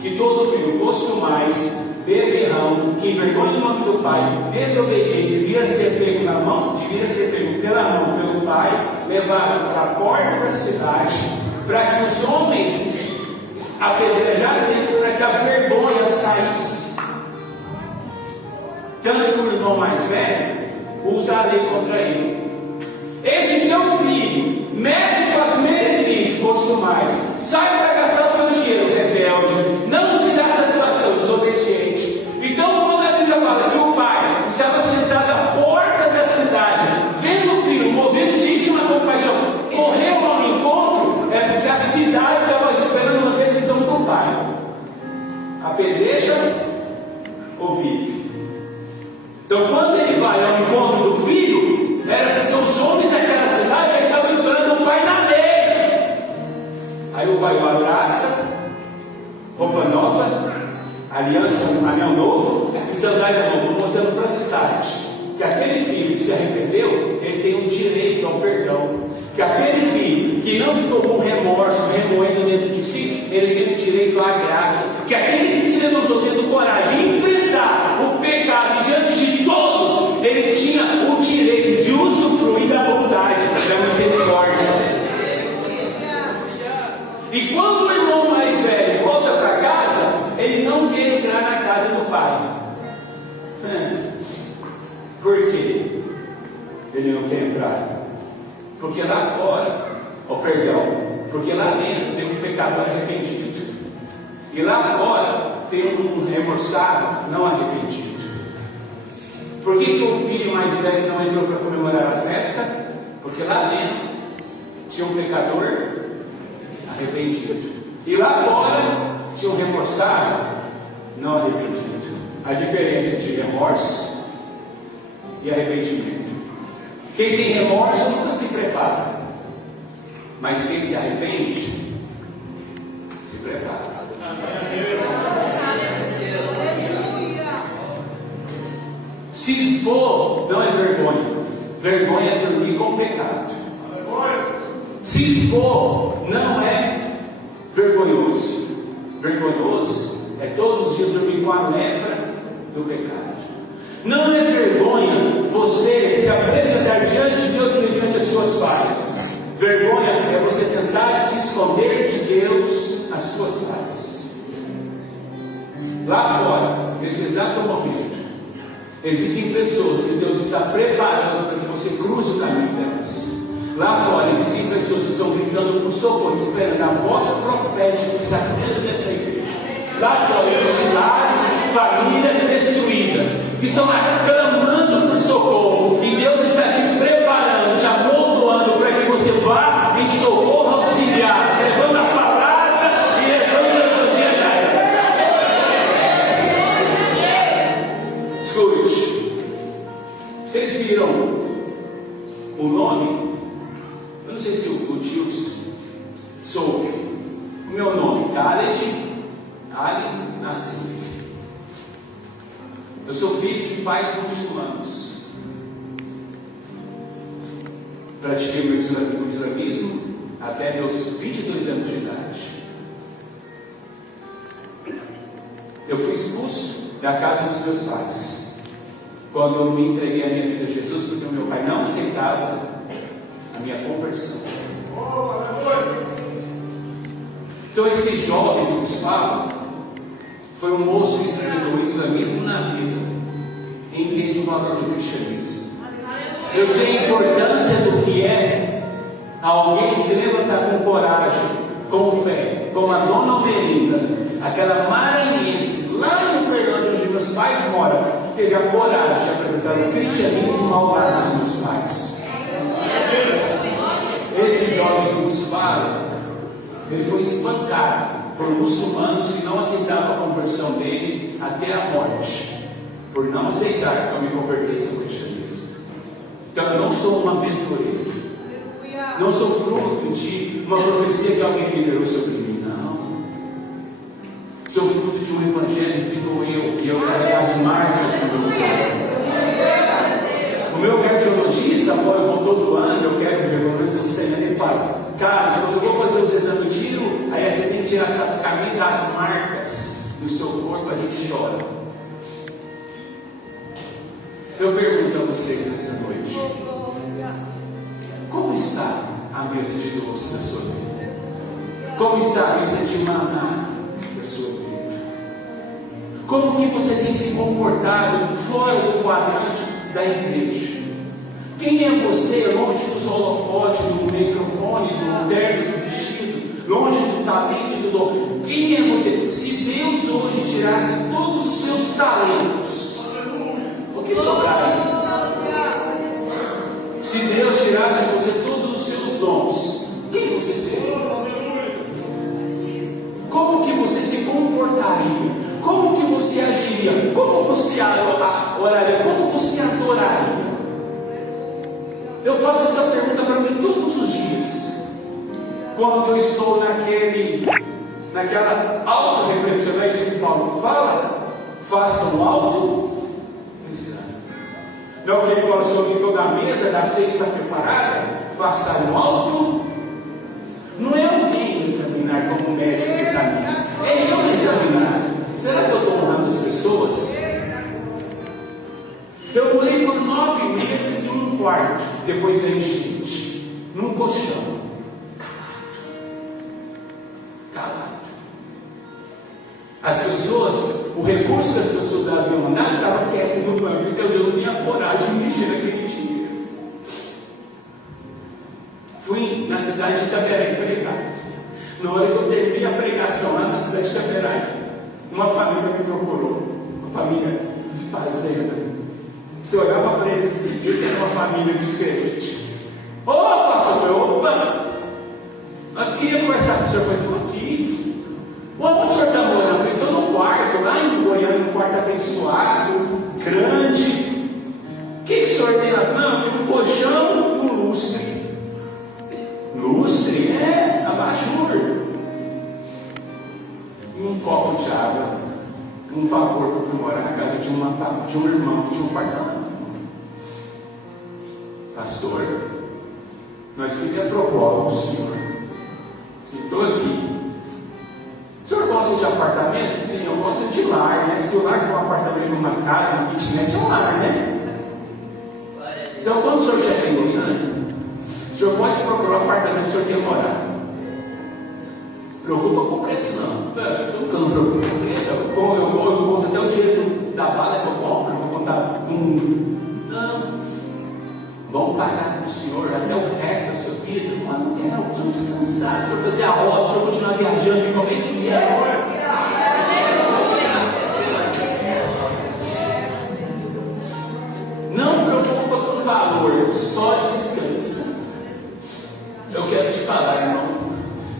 que todo filho costumais, beberrão, que envergonha o nome do pai, desobediente, devia ser pego na mão, devia ser pego pela mão pelo pai, levado para a porta da cidade, para que os homens apedrejassem eles, para que a vergonha saísse. Tanto que o irmão mais velho usa a lei contra ele. Este teu filho, mede com as meretrizes costumais, sai para gastar o seu dinheiro, rebelde, apedreja ou vive? Então, quando ele vai ao encontro do filho, era porque os homens daquela cidade já estavam esperando o pai na lei. Aí o pai o abraça, roupa nova, aliança, um anel novo e sandália nova, mostrando para a cidade que aquele filho que se arrependeu, ele tem um direito ao perdão. Que aquele filho que não ficou com remorso, remoendo dentro de si, ele tem o direito à graça. Que aquele que se levantou tendo coragem de enfrentar o pecado diante de todos, ele tinha o direito de usufruir da bondade, da misericórdia. E quando o irmão mais velho volta para casa, ele não quer entrar na casa do pai. Por quê? Ele não quer entrar. Porque lá fora, porque lá dentro tem um pecador arrependido. E lá fora tem um remorçado não arrependido. Por que o filho mais velho não entrou para comemorar a festa? Porque lá dentro tinha um pecador arrependido. E lá fora tinha um remorçado não arrependido. A diferença entre remorso e arrependimento. Quem tem remorso nunca se prepara, mas quem se arrepende se prepara. Se expor não é vergonha. Vergonha é dormir com o pecado. Se expor não é vergonhoso. Vergonhoso é todos os dias dormir com a lepra do pecado. Não é vergonha você se apresentar diante de Deus mediante as suas falhas. Vergonha é você tentar se esconder de Deus as suas falhas. Lá fora, nesse exato momento, existem pessoas que Deus está preparando para que você cruze o caminho delas. Lá fora existem pessoas que estão gritando por socorro, esperando a voz profética que está dentro dessa igreja. Lá fora existem lares, famílias destruídas, que estão clamando por socorro, e Deus está te preparando, te amontoando para que você vá em socorro auxiliar, levando a palavra e levando o evangelho a elas. Escute, vocês viram o nome? Eu não sei se o tio soube. O meu nome, Khaled Ali Nassim. Eu sou filho de pais muçulmanos. Pratiquei o islamismo até meus 22 anos de idade. Eu fui expulso da casa dos meus pais quando eu me entreguei a minha vida a Jesus, porque o meu pai não aceitava a minha conversão. Então esse jovem que nos fala foi um moço que experimentou o islamismo na vida e entende o valor do cristianismo. Eu sei a importância do que é alguém se levantar com coragem, com fé, como a dona Omelinda, aquela maranhense lá no Pernambuco onde meus pais moram, que teve a coragem de apresentar o cristianismo ao lado dos meus pais. Esse jovem que nos fala, ele foi espancado por muçulmanos que não aceitavam a conversão dele até a morte, por não aceitar que eu me convertesse ao cristianismo. Então eu não sou uma aventureira, não sou fruto de uma profecia que alguém liberou sobre mim, não. Sou fruto de um evangelho que dou eu, e eu carrego as marcas do meu corpo. O meu cardiologista, agora todo ano, eu quero ver pelo menos você, ele fala: cara, quando eu vou fazer os exames do tiro, aí você tem que tirar essas camisas, as marcas do seu corpo, a gente chora. Eu pergunto a vocês nessa noite: como está a mesa de doce da sua vida? Como está a mesa de maná da sua vida? Como que você tem se comportado fora do quadrante da igreja? Quem é você longe dos holofotes, do microfone, do terno, do vestido, longe do talento e do dom? Quem é você? Se Deus hoje tirasse todos os seus talentos, o que sobraria? Se Deus tirasse de você todos os seus dons, quem você seria? Como que você se comportaria? Como você oraria? Como você adoraria? Eu faço essa pergunta para mim todos os dias. Quando eu estou naquela auto-reflexão, não é isso que Paulo fala? Faça um auto-exame. Não que ele fala sobre toda a mesa da ceia está preparada, faça um auto. Não é alguém examinar como o médico examina, é eu examinar. Será que eu estou honrando as pessoas? Eu morei por 9 meses em um quarto, depois da enchente, num colchão. Calado. As pessoas, o recurso que as pessoas haviam mandado estava quieto no banco, então eu não tinha coragem de mexer naquele dia. Fui na cidade de Itaperai pregar. Na hora que eu terminei a pregação lá na cidade de Itaperai, uma família me procurou, uma família de fazenda. Você olhava para eles assim, eu tenho uma família diferente. Ô pastor, opa! Eu queria conversar com o senhor, eu estou aqui. Onde o senhor está morando? Eu estou no quarto, lá em Goiânia, um quarto abençoado, grande. O que o senhor tem lá? Não, tem um colchão e um lustre. Lustre? É, abajur. E um copo de água. Um favor que eu fui morar na casa de um irmão que tinha um apartamento. Pastor, nós queríamos propor ao senhor. Estou aqui. O senhor gosta de apartamento? Sim, eu gosto de lar, né? Se o lar for um apartamento numa casa, uma kitnet, é um lar, né? Então, quando o senhor chegar em Goiânia, o senhor pode procurar o apartamento que o senhor quer morar. Preocupa com o preço, não. Eu nunca me preocupo com o preço. Eu conto até o dinheiro da bala que eu compro, eu vou contar. Não. Vamos pagar para o senhor até o resto da sua vida. Mano, eu estou descansado. O senhor fazer a obra, o senhor continuar viajando e como é que é? Não preocupa com o valor, só descansa. Eu quero te falar, irmão.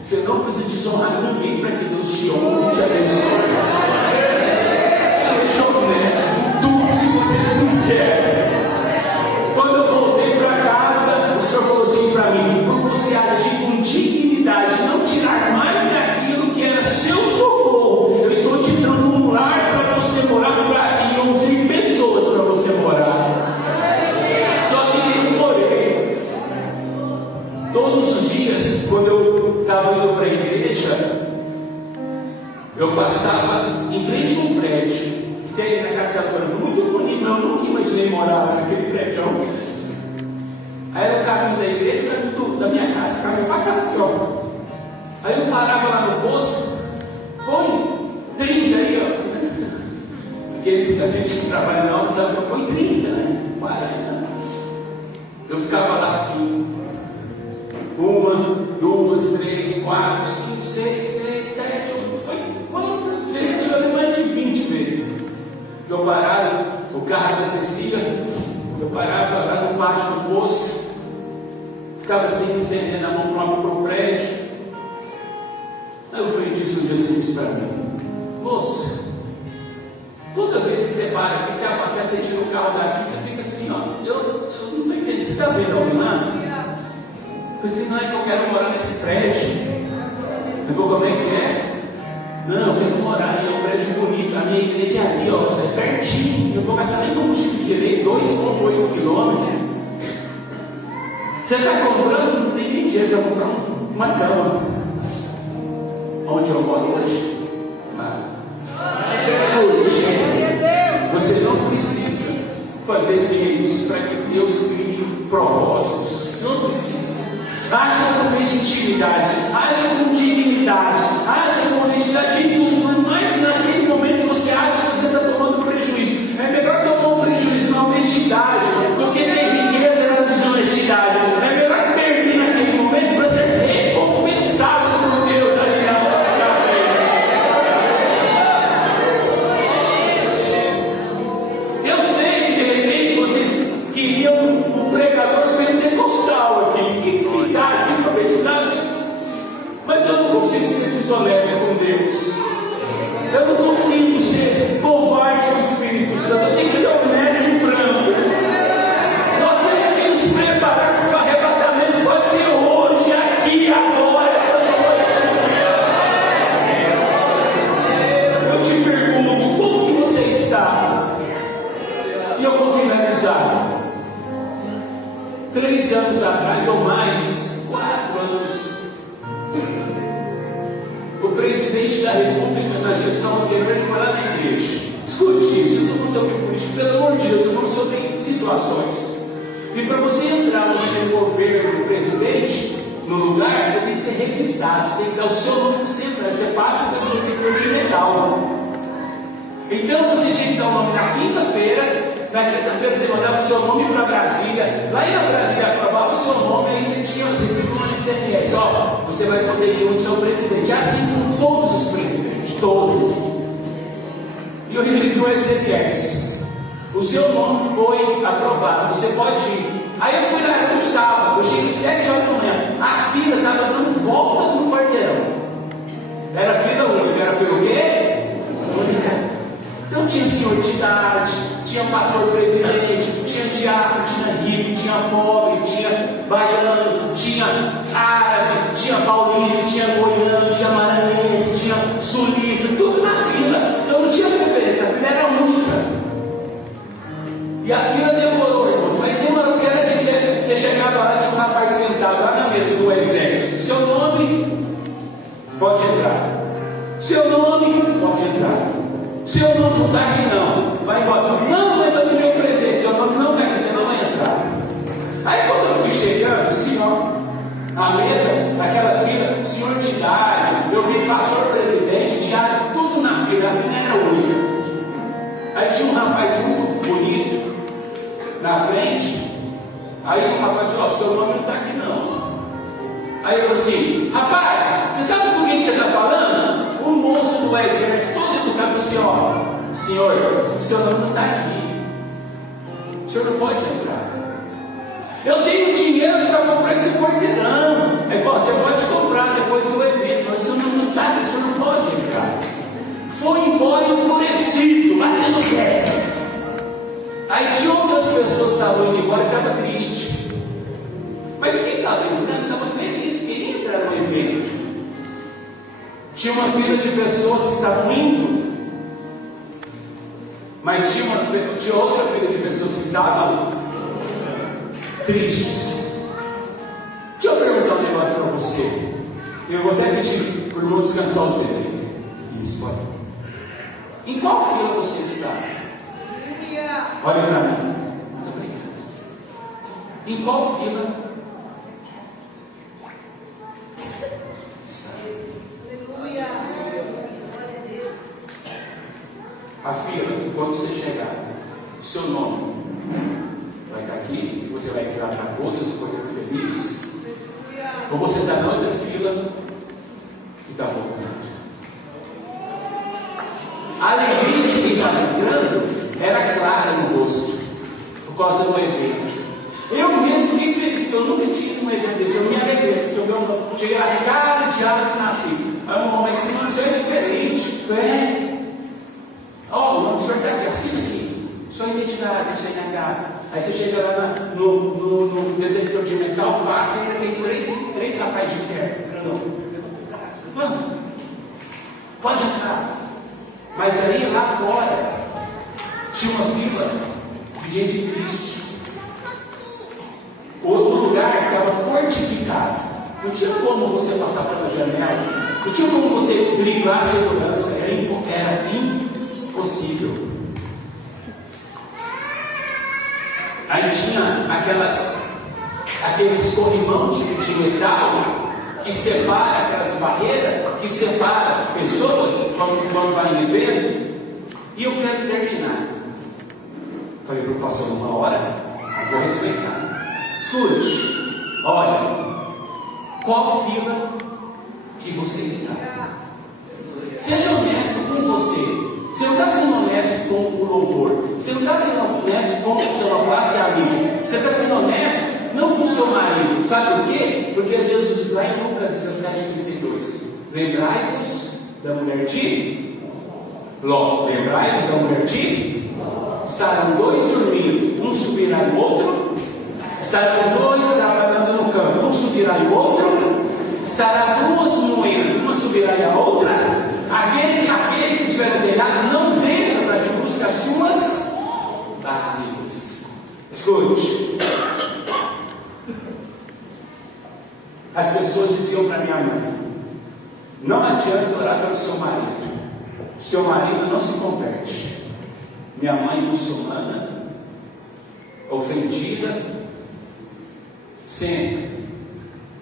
Você não precisa desonrar ninguém para que Deus te honre e te abençoe. Seja honesto em tudo que você fizer. Quando eu voltei para casa, o Senhor falou assim para mim: por você agir com dignidade, não tirar mais daquilo que era seu socorro, eu estou te dando um lar para você morar e 11 pessoas para você morar. Só que demorei. Todos os dias, quando eu estava indo para a igreja, eu passava em frente a um prédio que tem na Castelo muito bonito, mas eu nunca imaginei morar naquele prédio. Aí era o caminho da igreja e o caminho da minha casa, o caminho passava assim, ó. Aí eu parava lá no posto, põe 30 aí, ó. Aqueles da gente que trabalha na obra, sabe, põe 30, né? 40. Eu ficava lá assim. 1, 2, 3, 4, 5, 6, 7, 8. Foi quantas vezes? Eu falei mais de 20 vezes. Eu parava, o carro da Cecília, eu parava lá no pátio do posto, ficava assim, estendendo a mão própria para o prédio. Aí o frente disse um dia assim para mim: moça, toda vez que você para aqui, você abastece, você tira o carro daqui, você fica assim, ó. Eu não estou entendendo, você está vendo alguém lá? Eu disse: não é que eu quero morar nesse prédio. Eu vou, como é que é? Não, eu quero morar ali, é um prédio bonito. A minha igreja é ali, ó, é pertinho. Eu vou gastar nem combustível direito, 2,8 quilômetros. Você está comprando, não tem nem dinheiro para comprar uma cama. Onde eu moro hoje? Você não precisa fazer meios para que Deus crie propósitos. Não precisa. Haja com legitimidade, haja com dignidade, haja com honestidade em tudo, por mais que naquele momento você acha que você está tomando prejuízo. É melhor tomar um prejuízo na honestidade do que ter riqueza na desonestidade. É melhor perder naquele momento para ser recompensado por Deus ali na frente. Eu sei que de repente vocês queriam um pregador pentecostal aqui, que ficasse profetizado, mas eu não consigo ser desonesto com Deus. Eu não consigo ser covarde com o Espírito Santo. 3 anos atrás, ou mais, 4 anos, o presidente da República, na gestão anterior, ele foi lá na igreja. Escute isso, eu não sou político, pelo amor de Deus, eu não sou nem situações. E para você entrar no governo do presidente, no lugar, você tem que ser revistado, você tem que dar o seu nome para você entrar, você passa pelo detector legal. Então você tinha que dar o nome na quinta-feira você mandava o seu nome para Brasília, lá em Brasília aprovava o seu nome, aí você tinha os recibos no SMS, ó, você vai poder ir onde é o presidente, assim com todos os presidentes, todos. E eu recebi um SMS, o seu nome foi aprovado, você pode ir. Aí eu fui lá, era no sábado, eu cheguei 7 horas da manhã, a fila estava dando voltas no quarteirão. Era fila única, era fila o quê? Única. Então tinha senhor de idade, tinha pastor presidente, tinha diácono, tinha rico, tinha pobre, tinha baiano, tinha árabe, tinha paulista, tinha goiano, tinha maranhense, tinha sulista, tudo na fila. Então não tinha preferência, a fila era única. E a fila demorou, irmãos, mas demorou, que era dizer, você chegava lá, tinha um rapaz sentado lá na mesa do exército, seu nome, pode entrar. Seu nome, pode entrar. Seu nome não está aqui não, vai embora. Não, mas eu tenho o presidente, seu nome não está aqui, você não vai entrar. Aí quando eu fui chegando, assim, ó, na mesa, naquela fila, senhor de idade, eu vi pastor presidente, diário, tudo na fila, a fila era única. Aí tinha um rapaz muito bonito na frente, aí o rapaz falou, ó, seu nome não está aqui não. Aí eu falei assim, rapaz, você sabe com quem você está falando? O moço do exército, todo educado, assim, ó, senhor, seu nome não está aqui, o senhor não pode entrar. Eu tenho dinheiro para comprar esse quarteirão. Aí, pô, você pode comprar depois do evento, mas o senhor não está aqui, o senhor não pode entrar. Foi embora enfurecido, batendo pé. Aí tinha outras pessoas que estavam indo embora e estavam tristes. Mas quem estava entrando estava feliz, queria entrar no evento. Tinha uma fila de pessoas que estavam indo, mas tinha outra fila de pessoas que estavam tristes. Deixa eu perguntar um negócio para você. Eu vou até pedir para o irmão descansar os dedos. Isso, pode. Em qual fila você está? Olha para mim. Muito obrigado. Em qual fila? A fila, quando você chegar, o seu nome vai estar aqui, você vai entrar para todas e poder feliz, ou você está na outra fila e está voltando. A alegria de quem estava entrando era clara no rosto, por causa do evento. Eu mesmo fiquei feliz, porque eu nunca tinha ido num evento desse, eu me alegrei, porque eu cheguei a cara de diálogo e nasci. Mas semana isso é diferente, é? Ó, o nome do senhor está aqui, assina aqui. Sua identidade, você CNH. Aí você chega lá no detector de metal, passa e tem três rapazes de terno. Vamos, pode entrar. Mas aí lá fora tinha uma fila de gente triste. Outro lugar estava fortificado. Não tinha como você passar pela janela. Não tinha como você driblar a segurança. Era impossível. Aí tinha aqueles corrimão de metal que separa aquelas barreiras, que separa pessoas quando vai em evento. E eu quero terminar. Falei para o pastor, uma hora, eu vou respeitar. Escute, olha, qual fila que você está? Seja honesto com você. Você não está sendo honesto com o louvor. Você não está sendo honesto com o seu classe amigo. Você está sendo honesto não com o seu marido. Sabe por quê? Porque Jesus diz lá em Lucas 17:32: lembrai-vos da mulher de Ló. Lembrai-vos da mulher de Ló. Estarão dois dormindo, um subirá no outro. Estarão dois trabalhando no campo, um subirá e o outro. Estará duas moendo, uma subirá e a outra. Aquele que tiver no telhado não desça para que busque as suas vasilhas. Escute, As pessoas diziam para minha mãe: não adianta orar pelo seu marido, seu marido não se converte. Minha mãe muçulmana, ofendida, sempre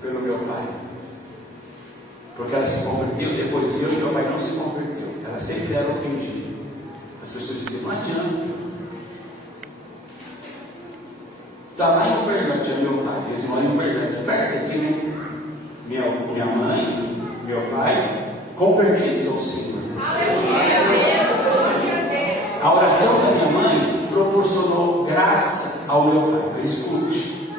pelo meu pai, porque ela se converteu, depois eu e meu pai não se converteu, ela sempre era ofendida. As pessoas diziam: não adianta. Está lá em Uberlândia, meu pai, eles moram em Uberlândia, perto daqui, né? Minha mãe, meu pai, convertidos ao Senhor. A oração da minha mãe proporcionou graça ao meu pai. Escute,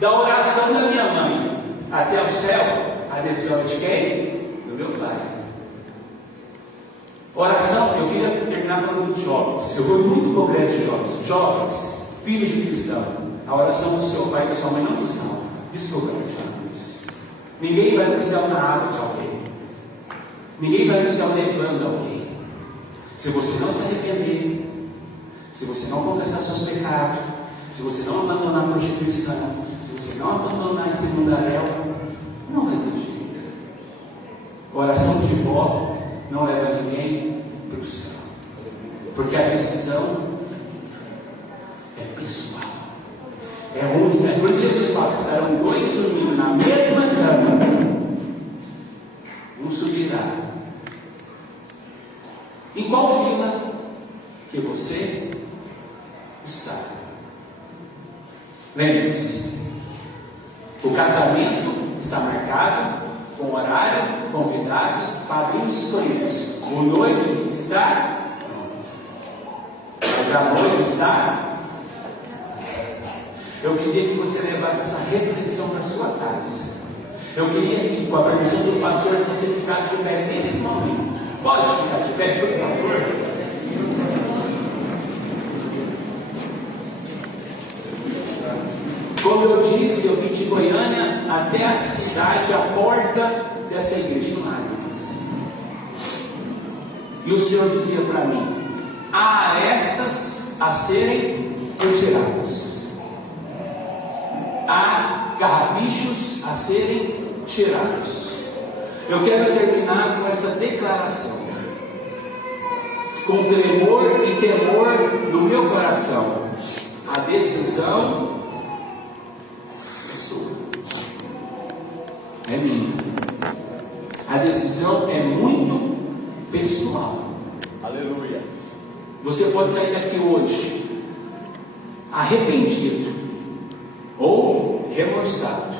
da oração da minha mãe até o céu, a decisão de quem? Do meu pai. Oração, eu queria terminar falando dos jovens. Eu vou muito no congresso de jovens. Jovens, filhos de cristão. A oração do seu pai e da sua mãe não te salva. Desculpa, isso. Ninguém vai no céu na água de alguém. Ninguém vai no céu levando alguém. Se você não se arrepender, se você não confessar seus pecados, se você não abandonar a prostituição, se você não abandonar esse mundaréu, não vai ter jeito. Oração de vó não leva ninguém para o céu. Porque a decisão é pessoal. É única. É por isso que Jesus fala: estarão dois dormindo na mesma cama, um subirá. Em qual fila que você está? Lembre-se, o casamento está marcado com horário, convidados, padrinhos escolhidos. O noivo está pronto, mas a noiva está. Eu queria que você levasse essa reflexão para a sua casa. Eu queria que, com a permissão do pastor, você ficasse de pé nesse momento. Pode ficar de pé, por favor? Como eu disse, eu vim de Goiânia até a cidade, a porta dessa igreja, em Lágrimas. E o Senhor dizia para mim: há arestas a serem retiradas. Há carrapichos a serem tirados. Eu quero terminar com essa declaração, com tremor e temor no meu coração. A decisão é sua, é minha. A decisão é muito pessoal. Aleluia. Você pode sair daqui hoje arrependido ou remorçado.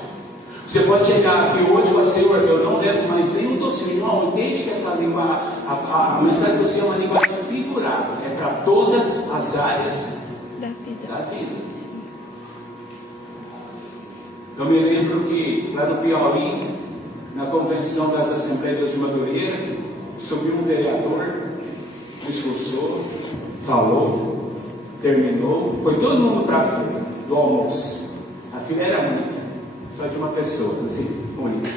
Você pode chegar aqui hoje e falar: Senhor, eu não levo mais nenhum docinho. Irmão, entende que essa língua, a mensagem do Senhor é uma linguagem figurada, é para todas as áreas da vida. Eu me lembro que lá no Piauí, na convenção das Assembleias de Madureira, subiu um vereador, discursou, falou, terminou, foi todo mundo para a fila do almoço. A fila era única, só de uma pessoa, assim, única.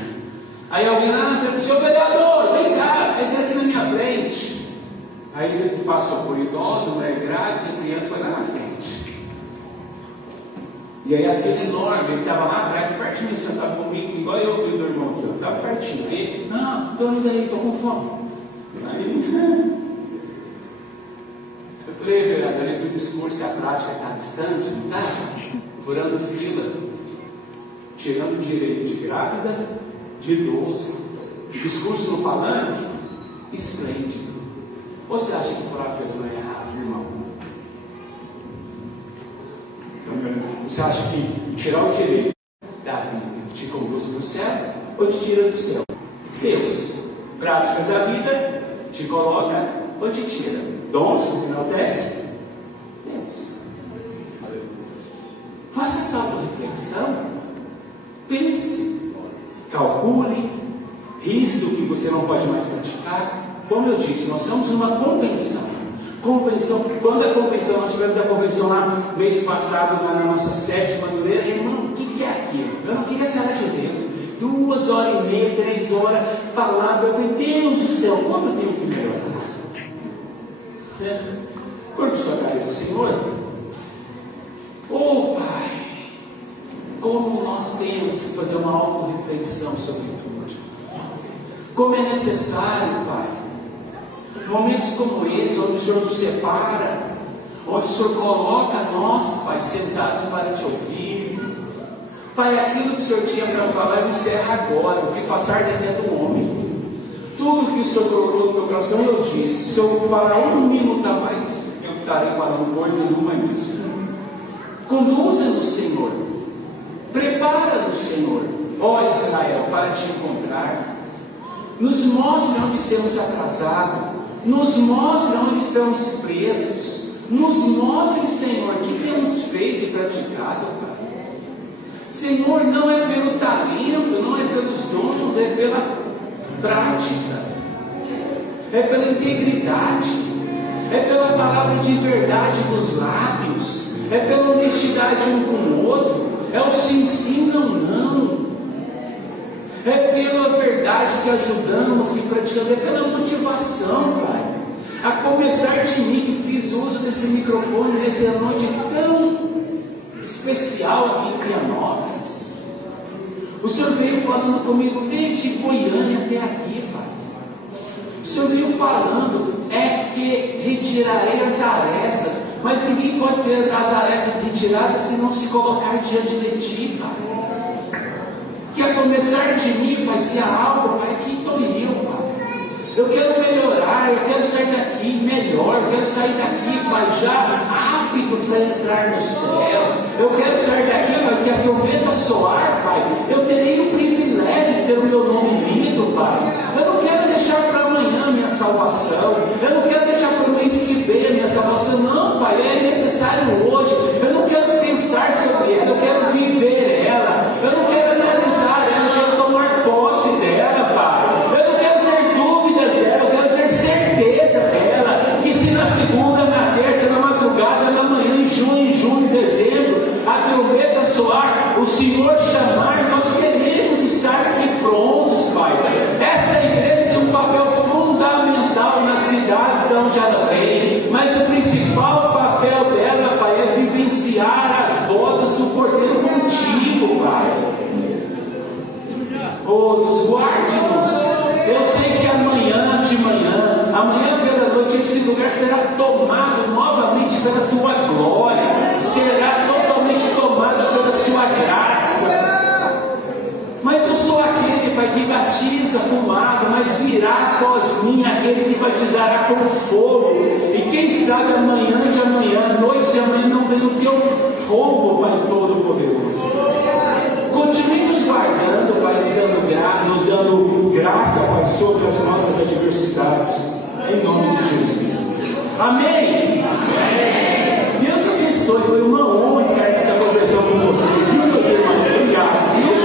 Aí alguém lá, senhor vereador, vem cá, vem aqui na minha frente. Aí ele passou por idoso, mulher grávida, e criança foi lá na frente. E aí a fila enorme, ele estava lá atrás, pertinho, sentado comigo, igual eu e o meu irmão aqui, estava pertinho. Ele, não, estou indo aí, estou com fome. Aí, eu falei: vereador, entre o discurso e a prática está distante, não está? Furando fila, tirando o direito de grávida, de idoso, discurso no palanque, esplêndido. Você acha que furar fila não é errado, irmão? Você acha que tirar o direito da vida te conduz para o céu ou te tira do céu? Deus, práticas da vida, te coloca ou te tira? Dons, no final desce? Deus. Faça essa auto-reflexão. Pense. Calcule. Risque do que você não pode mais praticar. Como eu disse, nós estamos numa convenção. Quando a convenção, nós tivemos a convenção lá mês passado, lá na nossa sede de Madureira, e irmão, o que é aquilo? Eu não queria sair de dentro. 2 horas e meia, 3 horas, palavra. Eu falei: Deus do céu, como eu tenho que melhorar? Curva sua cabeça, Senhor. Oh, Pai, como nós temos que fazer uma auto-reflexão sobre tudo. Como é necessário, Pai, momentos como esse, onde o Senhor nos separa, onde o Senhor coloca nós, Pai, sentados para te ouvir. Pai, aquilo que o Senhor tinha para falar, eu encerro agora, o que passar dentro do homem. Tudo que o Senhor colocou no meu coração, eu disse. Se eu falar um minuto a mais, eu estarei falando coisa nenhuma disso. Conduza-nos, Senhor. Prepara-nos, Senhor, ó Israel, para te encontrar. Nos mostre onde estamos atrasados. Nos mostre onde estamos presos. Nos mostre, Senhor, o que temos feito e praticado, Pai. Senhor, não é pelo talento, não é pelos dons, é pela prática, é pela integridade, é pela palavra de verdade nos lábios, é pela honestidade um com o outro, é o sim, sim, não, não, é pela verdade que ajudamos, que praticamos, é pela motivação, Pai. A começar de mim, que fiz uso desse microfone nessa noite tão especial aqui em Pianópolis. O Senhor veio falando comigo desde Goiânia até aqui, Pai. O Senhor veio falando, é que retirarei as arestas, mas ninguém pode ter as arestas retiradas se não se colocar diante de Ti, Pai. Que a começar de mim, Pai, se há algo, Pai, aqui estou eu, Pai. Eu quero melhorar, eu quero sair daqui melhor, eu quero sair daqui, Pai, já apto para entrar no céu. Eu quero sair daqui, Pai, que a trombeta soar, Pai, eu terei o privilégio de ter o meu nome lido, Pai. Eu não quero deixar para amanhã a minha salvação, eu não quero deixar para o mês que vem a minha salvação, não, Pai, é necessário hoje. Eu não quero pensar sobre ela, eu quero viver ela, eu não quero analisar ela, eu quero tomar posse dela, Pai. Eu não quero ter dúvidas dela, eu quero ter certeza dela, que se na segunda, na terça, na madrugada, na manhã, em junho, dezembro, a trombeta soar, o Senhor chamar, nós queremos estar aqui prontos, Pai. Essa igreja tem um papel fundamental nas cidades de onde ela vem, mas o principal papel dela, Pai, é vivenciar as bodas do Cordeiro contigo, Pai. Oh, nos guarde-nos. Eu sei que amanhã pela noite, esse lugar será tomado novamente pela Tua glória, será totalmente tomado pela Sua graça. Mas eu sou aquele, Pai, que batiza com água, mas virá após mim aquele que batizará com fogo. E quem sabe amanhã de amanhã, noite de amanhã, não vem o Teu fogo, Pai Todo-Poderoso. Continue nos guardando, Pai, nos dando graça, Pai, sobre as nossas adversidades, em nome de Jesus. Amém? Amém. Deus abençoe, foi uma honra estar nessa conversão com vocês, viu, meus irmãos? Obrigado, viu?